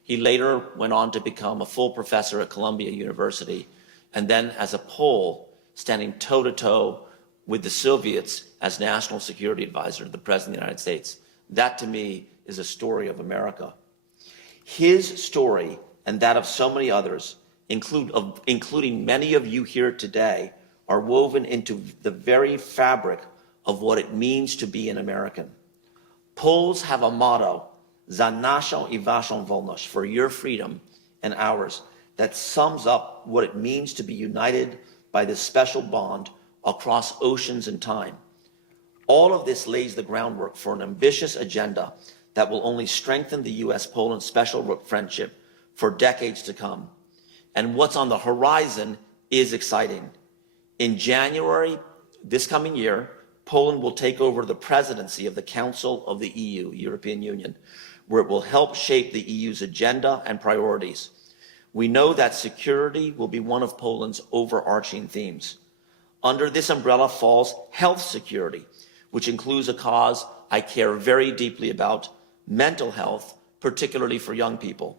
He later went on to become a full professor at Columbia University, and then as a Pole, standing toe-to-toe with the Soviets as National Security Advisor to the President of the United States. That, to me, is a story of America. His story, and that of so many others, including many of you here today, are woven into the very fabric of what it means to be an American. Poles have a motto, za naszą I waszą wolność, for your freedom and ours, that sums up what it means to be united by this special bond across oceans and time. All of this lays the groundwork for an ambitious agenda that will only strengthen the U.S.-Poland special friendship for decades to come. And what's on the horizon is exciting. In January this coming year, Poland will take over the presidency of the Council of the EU, European Union, where it will help shape the EU's agenda and priorities. We know that security will be one of Poland's overarching themes. Under this umbrella falls health security, which includes a cause I care very deeply about, mental health, particularly for young people.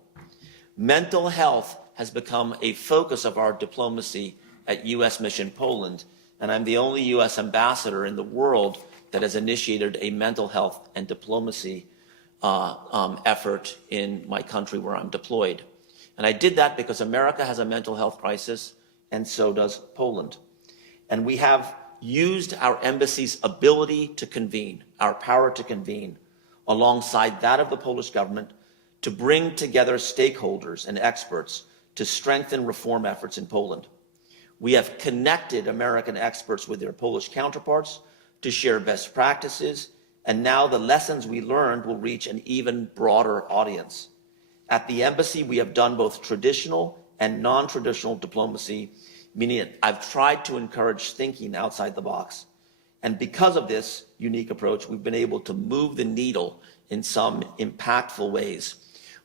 Mental health has become a focus of our diplomacy at U.S. Mission Poland, and I'm the only U.S. ambassador in the world that has initiated a mental health and diplomacy effort in my country where I'm deployed. And I did that because America has a mental health crisis, and so does Poland. And we have used our embassy's ability to convene, our power to convene, alongside that of the Polish government, to bring together stakeholders and experts to strengthen reform efforts in Poland. We have connected American experts with their Polish counterparts to share best practices, and now the lessons we learned will reach an even broader audience. At the embassy, we have done both traditional and non-traditional diplomacy, meaning I've tried to encourage thinking outside the box. And because of this unique approach, we've been able to move the needle in some impactful ways.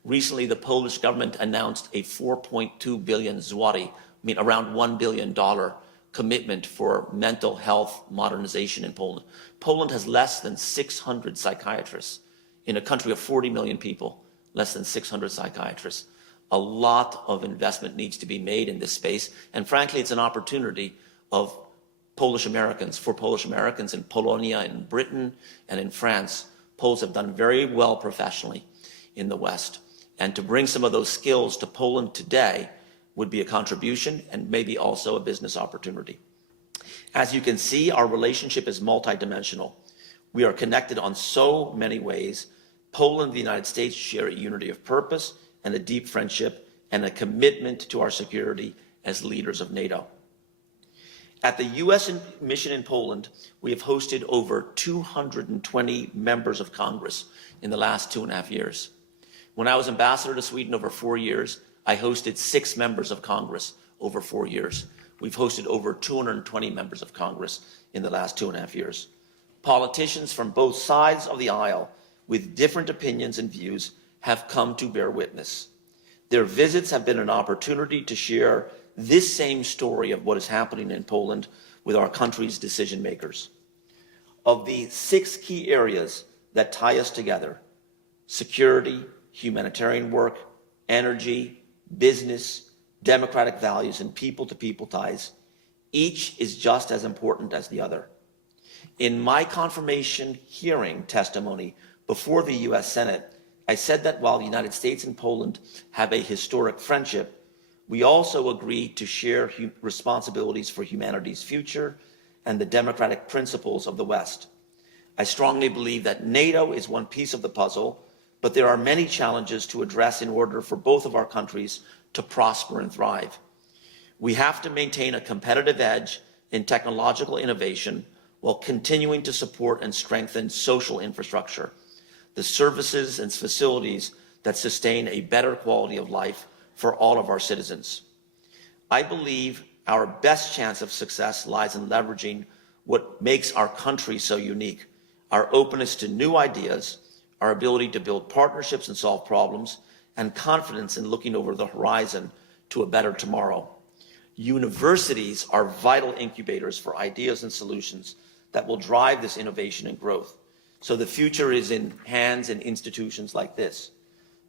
Recently, the Polish government announced a 4.2 billion zloty, around $1 billion commitment for mental health modernization in Poland. Poland has less than 600 psychiatrists. In a country of 40 million people, less than 600 psychiatrists. A lot of investment needs to be made in this space. And frankly, it's an opportunity of Polish Americans, for Polish Americans in Polonia, in Britain, and in France. Poles have done very well professionally in the West. And to bring some of those skills to Poland today would be a contribution and maybe also a business opportunity. As you can see, our relationship is multidimensional. We are connected on so many ways. Poland and the United States share a unity of purpose and a deep friendship and a commitment to our security as leaders of NATO. At the U.S. mission in Poland, we have hosted over 220 members of Congress in the last 2.5 years. When I was ambassador to Sweden over 4 years, I hosted 6 members of Congress over 4 years. We've hosted over 220 members of Congress in the last 2.5 years. Politicians from both sides of the aisle with different opinions and views have come to bear witness. Their visits have been an opportunity to share this same story of what is happening in Poland with our country's decision makers. Of the 6 key areas that tie us together, security, humanitarian work, energy, business, democratic values, and people-to-people ties, each is just as important as the other. In my confirmation hearing testimony before the US Senate, I said that while the United States and Poland have a historic friendship, we also agreed to share responsibilities for humanity's future and the democratic principles of the West. I strongly believe that NATO is one piece of the puzzle, but there are many challenges to address in order for both of our countries to prosper and thrive. We have to maintain a competitive edge in technological innovation while continuing to support and strengthen social infrastructure, the services and facilities that sustain a better quality of life for all of our citizens. I believe our best chance of success lies in leveraging what makes our country so unique: our openness to new ideas, our ability to build partnerships and solve problems, and confidence in looking over the horizon to a better tomorrow. Universities are vital incubators for ideas and solutions that will drive this innovation and growth. So the future is in hands and institutions like this.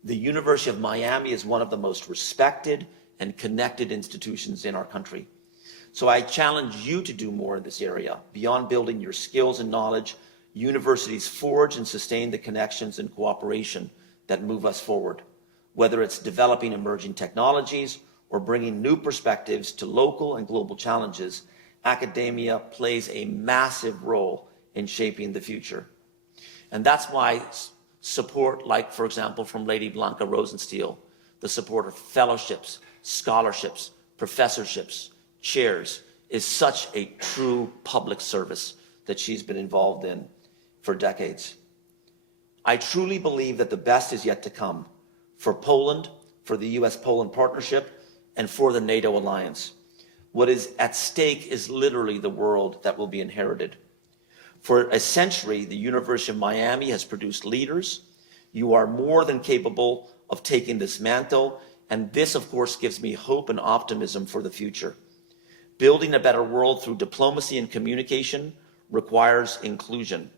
The University of Miami is one of the most respected and connected institutions in our country. So I challenge you to do more in this area. Beyond building your skills and knowledge, universities forge and sustain the connections and cooperation that move us forward. Whether it's developing emerging technologies or bringing new perspectives to local and global challenges, academia plays a massive role in shaping the future. And that's why support, like, for example, from Lady Blanka Rosenstiel, the support of fellowships, scholarships, professorships, chairs, is such a true public service that she's been involved in for decades. I truly believe that the best is yet to come for Poland, for the US-Poland partnership, and for the NATO alliance. What is at stake is literally the world that will be inherited. For a century, the University of Miami has produced leaders. You are more than capable of taking this mantle, and this, of course, gives me hope and optimism for the future. Building a better world through diplomacy and communication requires inclusion.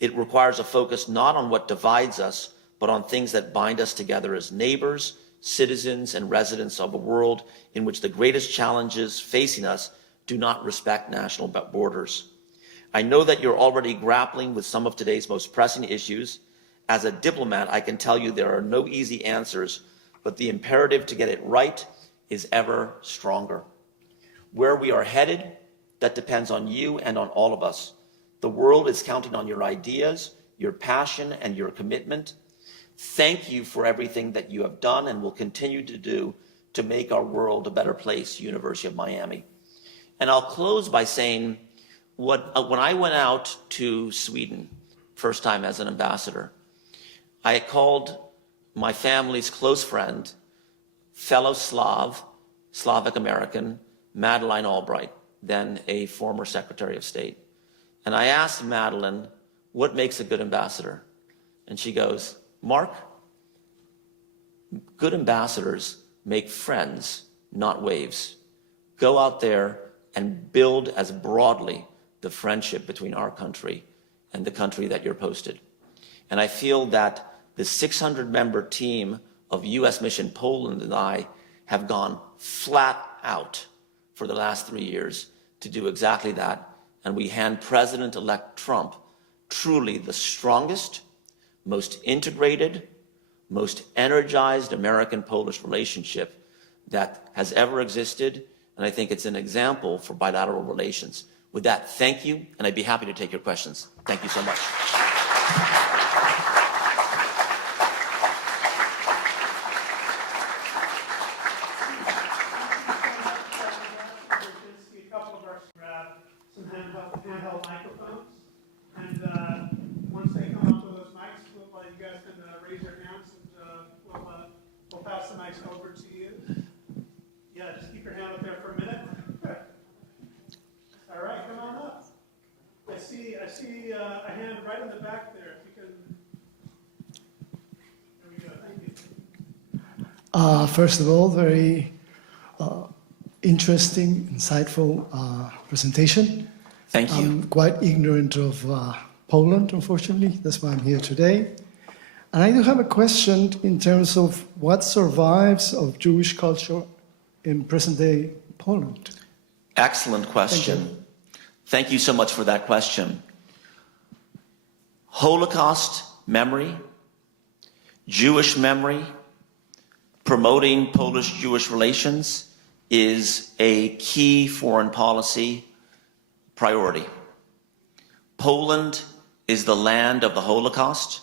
It requires a focus not on what divides us, but on things that bind us together as neighbors, citizens, and residents of a world in which the greatest challenges facing us do not respect national borders. I know that you're already grappling with some of today's most pressing issues. As a diplomat, I can tell you there are no easy answers, but the imperative to get it right is ever stronger. Where we are headed, that depends on you and on all of us. The world is counting on your ideas, your passion, and your commitment. Thank you for everything that you have done and will continue to do to make our world a better place, University of Miami. And I'll close by saying, when I went out to Sweden, first time as an ambassador, I called my family's close friend, fellow Slavic American, Madeleine Albright, then a former Secretary of State. And I asked Madeleine, what makes a good ambassador? And she goes, Mark, good ambassadors make friends, not waves. Go out there and build as broadly the friendship between our country and the country that you're posted. And I feel that the 600-member team of U.S. Mission Poland and I have gone flat out for the last 3 years to do exactly that. And we hand President-elect Trump truly the strongest, most integrated, most energized American-Polish relationship that has ever existed. And I think it's an example for bilateral relations. With that, thank you, and I'd be happy to take your questions. Thank you so much. A couple of us grab some handheld microphones, and once they come up to those mics, you guys can raise your hands, and we'll pass the mics over to you. Yeah, just keep your hand up there for a minute. All right, come on up. I see a hand right in the back there. If you can. There we go. Thank you. First of all, very interesting, insightful presentation. Thank you. I'm quite ignorant of Poland, unfortunately. That's why I'm here today. And I do have a question in terms of what survives of Jewish culture in present-day Poland. Excellent question. Thank you so much for that question. Holocaust memory, Jewish memory, promoting Polish-Jewish relations is a key foreign policy priority. Poland is the land of the Holocaust,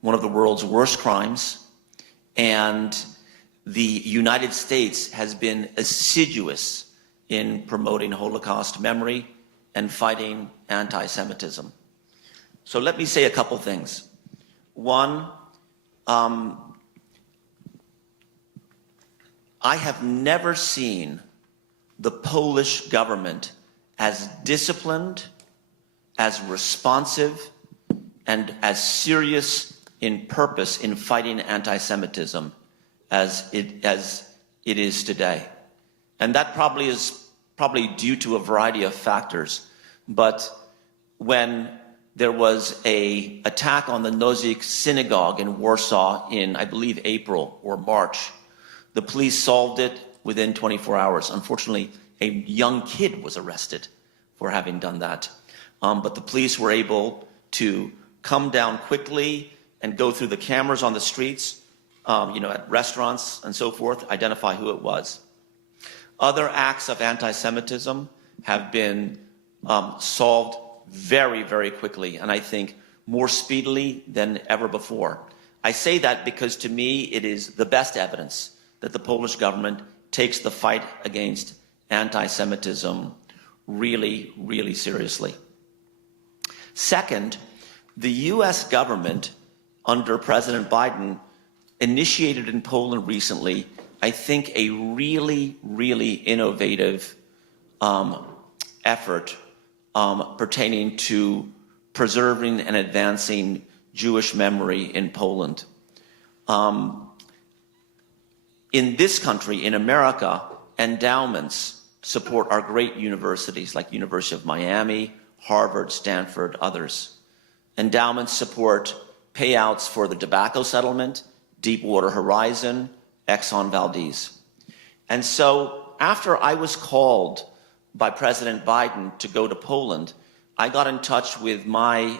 one of the world's worst crimes, and the United States has been assiduous in promoting Holocaust memory and fighting anti-Semitism. So let me say a couple things. One, I have never seen the Polish government as disciplined, as responsive, and as serious in purpose in fighting anti-Semitism as it is today. And that is probably due to a variety of factors. But when there was an attack on the Nozik synagogue in Warsaw in, I believe, April or March, the police solved it within 24 hours. Unfortunately, a young kid was arrested for having done that. But the police were able to come down quickly and go through the cameras on the streets, at restaurants and so forth, identify who it was. Other acts of anti-Semitism have been solved very, very quickly, and I think more speedily than ever before. I say that because to me it is the best evidence that the Polish government takes the fight against anti-Semitism really, really seriously. Second, the US government under President Biden initiated in Poland recently, I think, a really, really innovative effort pertaining to preserving and advancing Jewish memory in Poland. In this country, in America, endowments support our great universities like University of Miami, Harvard, Stanford, others. Endowments support payouts for the tobacco settlement, Deepwater Horizon, Exxon Valdez. And so after I was called by President Biden to go to Poland, I got in touch with my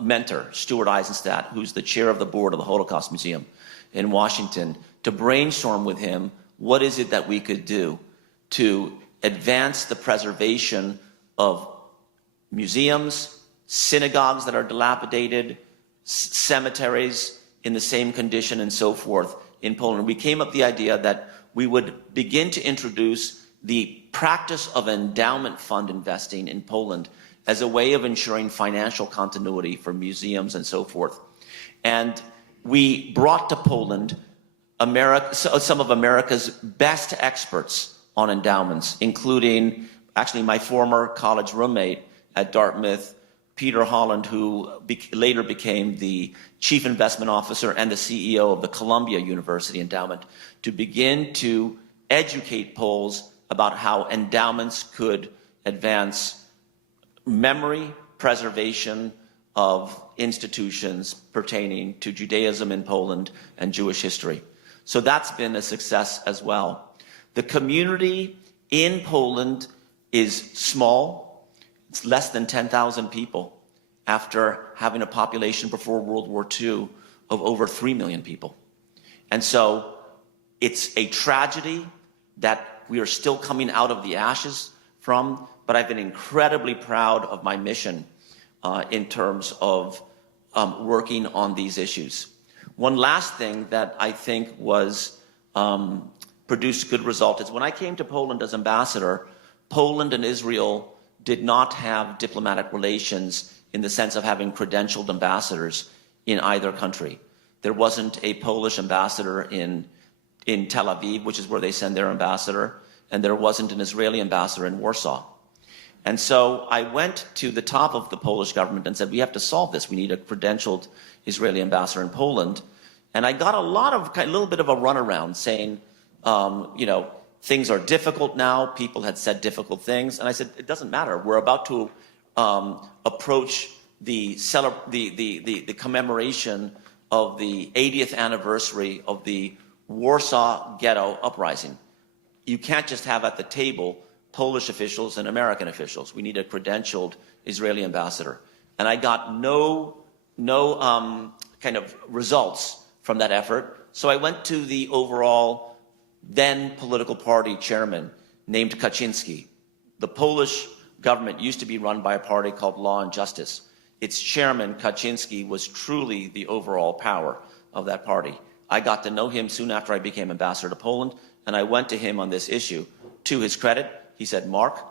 mentor, Stuart Eisenstadt, who's the chair of the board of the Holocaust Museum in Washington, to brainstorm with him what is it that we could do to advance the preservation of museums, synagogues that are dilapidated, cemeteries in the same condition, and so forth in Poland. We came up with the idea that we would begin to introduce the practice of endowment fund investing in Poland as a way of ensuring financial continuity for museums and so forth. And we brought to Poland some of America's best experts on endowments, including actually my former college roommate at Dartmouth, Peter Holland, who later became the chief investment officer and the CEO of the Columbia University Endowment, to begin to educate Poles about how endowments could advance memory preservation of institutions pertaining to Judaism in Poland and Jewish history. So that's been a success as well. The community in Poland is small. It's less than 10,000 people after having a population before World War II of over 3 million people. And so it's a tragedy that we are still coming out of the ashes from, but I've been incredibly proud of my mission in terms of working on these issues. One last thing that I think was produced good result is when I came to Poland as ambassador, Poland and Israel did not have diplomatic relations in the sense of having credentialed ambassadors in either country. There wasn't a Polish ambassador in Tel Aviv, which is where they send their ambassador, and there wasn't an Israeli ambassador in Warsaw. And so I went to the top of the Polish government and said, we have to solve this. We need a credentialed Israeli ambassador in Poland. And I got a little bit of a runaround saying, things are difficult now. People had said difficult things. And I said, it doesn't matter. We're about to approach the commemoration of the 80th anniversary of the Warsaw Ghetto Uprising. You can't just have at the table Polish officials and American officials. We need a credentialed Israeli ambassador. And I got no kind of results from that effort. So I went to the overall then political party chairman named Kaczynski. The Polish government used to be run by a party called Law and Justice. Its chairman, Kaczynski, was truly the overall power of that party. I got to know him soon after I became ambassador to Poland, and I went to him on this issue. To his credit, he said, Mark,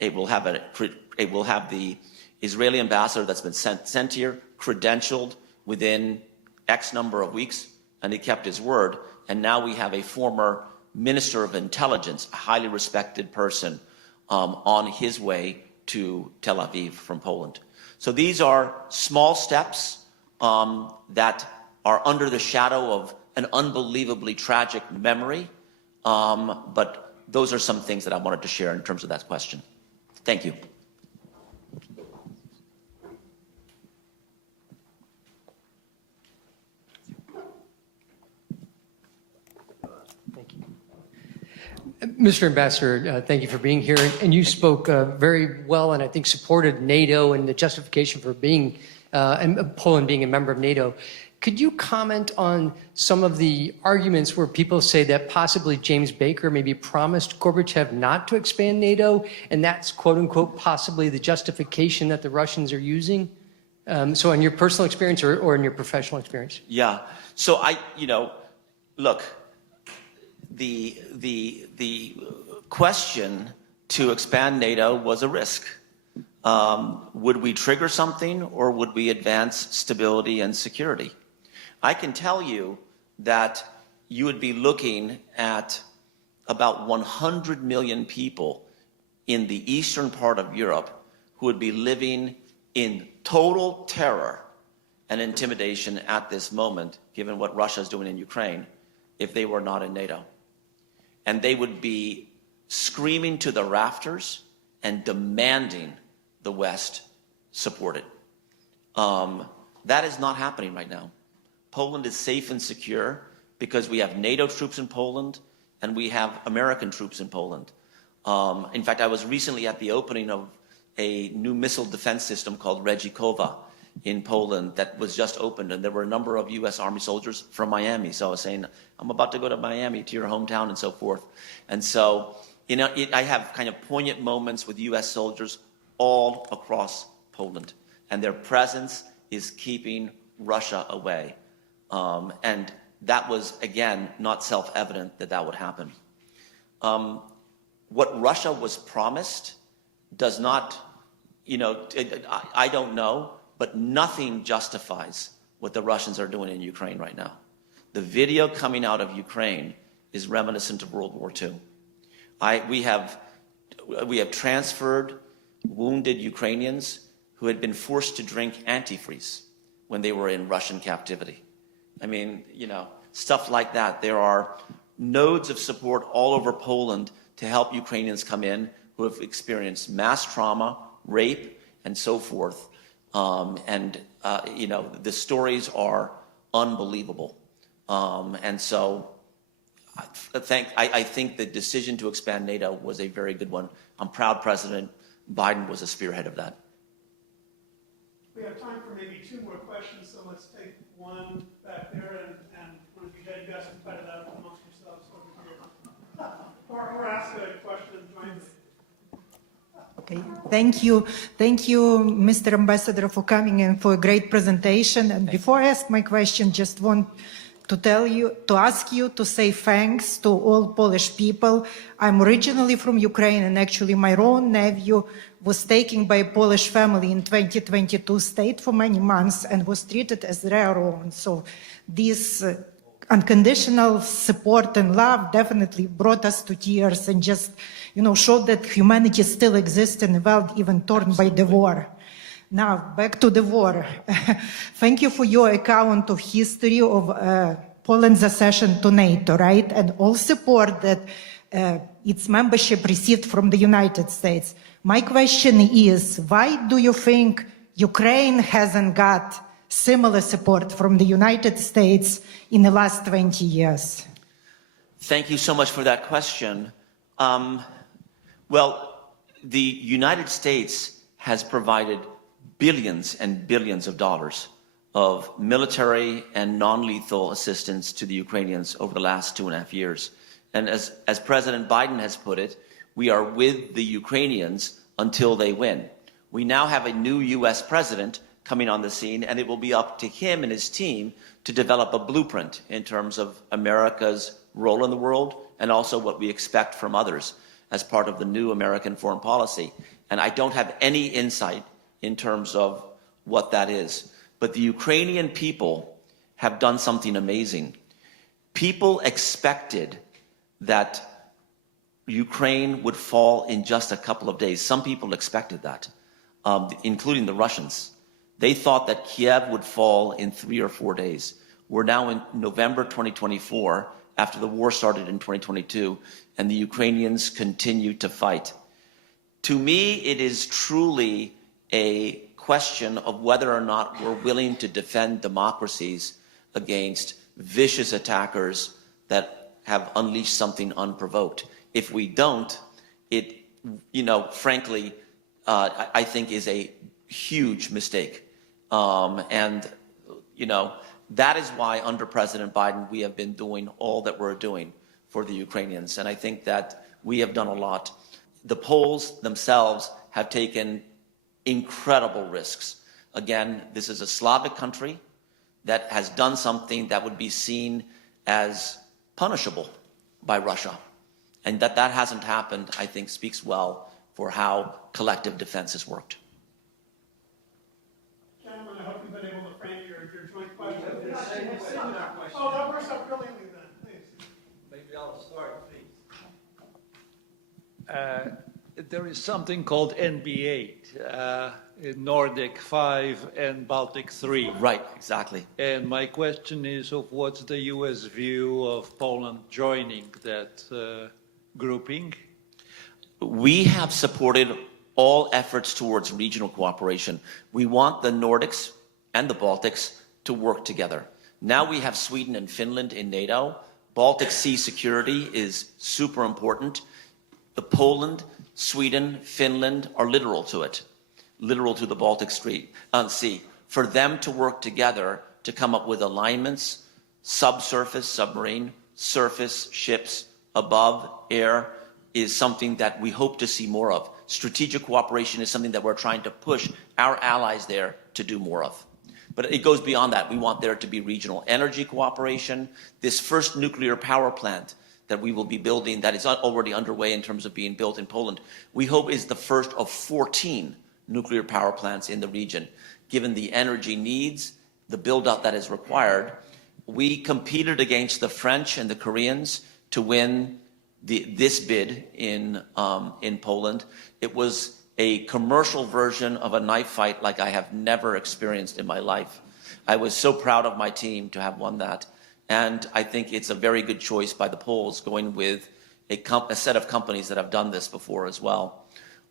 it will have the Israeli ambassador that's been sent here credentialed within X number of weeks, and he kept his word. And now we have a former minister of intelligence, a highly respected person, on his way to Tel Aviv from Poland. So these are small steps that are under the shadow of an unbelievably tragic memory, but those are some things that I wanted to share in terms of that question. Thank you. Mr. Ambassador, thank you for being here. And you spoke very well and I think supported NATO and the justification for being, and Poland being a member of NATO. Could you comment on some of the arguments where people say that possibly James Baker maybe promised Gorbachev not to expand NATO, and that's quote unquote possibly the justification that the Russians are using? So in your personal experience or in your professional experience? Yeah, so look, the question to expand NATO was a risk. Would we trigger something or would we advance stability and security? I can tell you that you would be looking at about 100 million people in the eastern part of Europe who would be living in total terror and intimidation at this moment, given what Russia is doing in Ukraine, if they were not in NATO. And they would be screaming to the rafters and demanding the West support it. That is not happening right now. Poland is safe and secure because we have NATO troops in Poland and we have American troops in Poland. In fact, I was recently at the opening of a new missile defense system called Regikowa in Poland that was just opened, and there were a number of U.S. Army soldiers from Miami. So I was saying, I'm about to go to Miami, to your hometown, and so forth. And so, I have kind of poignant moments with U.S. soldiers all across Poland, and their presence is keeping Russia away. And that was, again, not self-evident that that would happen. What Russia was promised does not, I don't know, but nothing justifies what the Russians are doing in Ukraine right now. The video coming out of Ukraine is reminiscent of World War II. We have transferred wounded Ukrainians who had been forced to drink antifreeze when they were in Russian captivity. I mean, stuff like that. There are nodes of support all over Poland to help Ukrainians come in who have experienced mass trauma, rape, and so forth. The stories are unbelievable. And so I think the decision to expand NATO was a very good one. I'm proud President Biden was a spearhead of that. We have time for maybe two more questions, so let's take one back there, and one of you guys can fight it out amongst yourselves over here. Or ask a question jointly. Okay, thank you, Mr. Ambassador, for coming and for a great presentation. And before I ask my question, just want to ask you to say thanks to all Polish people. I'm originally from Ukraine, and actually my own nephew was taken by a Polish family in 2022, stayed for many months, and was treated as their own. So this unconditional support and love definitely brought us to tears and just, showed that humanity still exists in a world even torn by the war. Now, back to the war. Thank you for your account of history of Poland's accession to NATO, right? And all support that its membership received from the United States. My question is, why do you think Ukraine hasn't got similar support from the United States in the last 20 years? Thank you so much for that question. Well, the United States has provided billions and billions of dollars of military and non-lethal assistance to the Ukrainians over the last 2.5 years. And as President Biden has put it, we are with the Ukrainians until they win. We now have a new US president coming on the scene, and it will be up to him and his team to develop a blueprint in terms of America's role in the world and also what we expect from others as part of the new American foreign policy. And I don't have any insight in terms of what that is. But the Ukrainian people have done something amazing. People expected that Ukraine would fall in just a couple of days. Some people expected that, including the Russians. They thought that Kiev would fall in 3 or 4 days. We're now in November 2024, after the war started in 2022, and the Ukrainians continue to fight. To me, it is truly a question of whether or not we're willing to defend democracies against vicious attackers that have unleashed something unprovoked. If we don't, it, frankly, I think is a huge mistake. That is why under President Biden, we have been doing all that we're doing for the Ukrainians. And I think that we have done a lot. The Poles themselves have taken incredible risks. Again, this is a Slavic country that has done something that would be seen as punishable by Russia. And that hasn't happened, I think, speaks well for how collective defense has worked. Gentlemen, I hope you've been able to frame your joint question. Oh, that works out brilliantly then, please. Maybe I'll start, please. There is something called NB8, Nordic 5 and Baltic 3. Right, exactly. And my question is of what's the U.S. view of Poland joining that grouping? We have supported all efforts towards regional cooperation. We want the Nordics and the Baltics to work together. Now we have Sweden and Finland in NATO. Baltic Sea security is super important. The Poland, Sweden, Finland are literal to it, literal to the Baltic Sea. For them to work together to come up with alignments, subsurface, submarine, surface, ships, above, air, is something that we hope to see more of. Strategic cooperation is something that we're trying to push our allies there to do more of. But it goes beyond that. We want there to be regional energy cooperation. This first nuclear power plant that we will be building, that is already underway in terms of being built in Poland, we hope is the first of 14 nuclear power plants in the region. Given the energy needs, the build-out that is required, we competed against the French and the Koreans to win this bid in Poland. It was a commercial version of a knife fight like I have never experienced in my life. I was so proud of my team to have won that. And I think it's a very good choice by the Poles going with a set of companies that have done this before as well.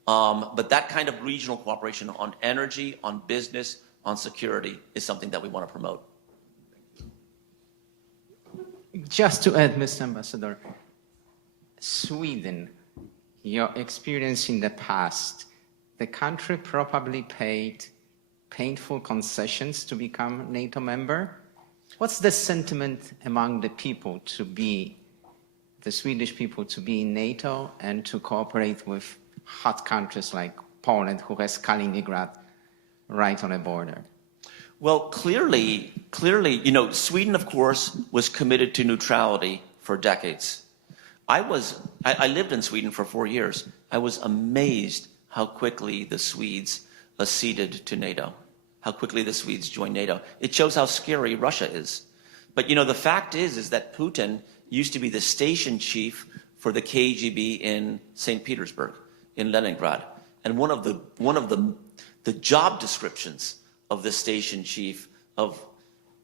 But that kind of regional cooperation on energy, on business, on security is something that we want to promote. Just to add, Mr. Ambassador, Sweden, your experience in the past, the country probably paid painful concessions to become a NATO member. What's the sentiment among the people to be, the Swedish people to be in NATO and to cooperate with hot countries like Poland, who has Kaliningrad right on a border? Well, clearly, Sweden, of course, was committed to neutrality for decades. I lived in Sweden for 4 years. I was amazed how quickly the Swedes acceded to NATO, how quickly the Swedes joined NATO. It shows how scary Russia is. But, the fact is that Putin used to be the station chief for the KGB in St. Petersburg, in Leningrad. And one of the job descriptions of the station chief of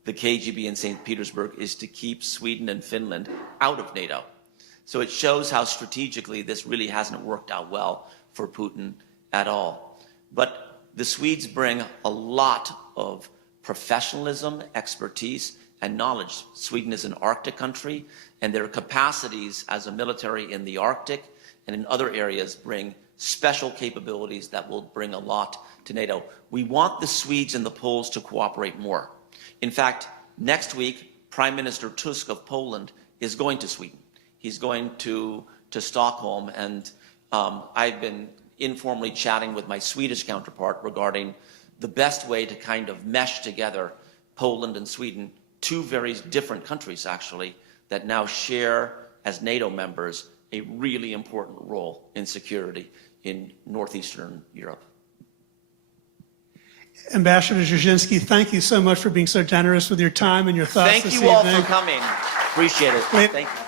the KGB in St. Petersburg is to keep Sweden and Finland out of NATO. So it shows how strategically this really hasn't worked out well for Putin at all. But the Swedes bring a lot of professionalism, expertise, and knowledge. Sweden is an Arctic country, and their capacities as a military in the Arctic and in other areas bring special capabilities that will bring a lot to NATO. We want the Swedes and the Poles to cooperate more. In fact, next week, Prime Minister Tusk of Poland is going to Sweden. He's going to Stockholm, and I've been informally chatting with my Swedish counterpart regarding the best way to kind of mesh together Poland and Sweden, two very different countries, actually, that now share, as NATO members, a really important role in security in northeastern Europe. Ambassador Brzezinski, thank you so much for being so generous with your time and your thoughts Thank this you all evening. for coming. Appreciate it. Wait. Thank you.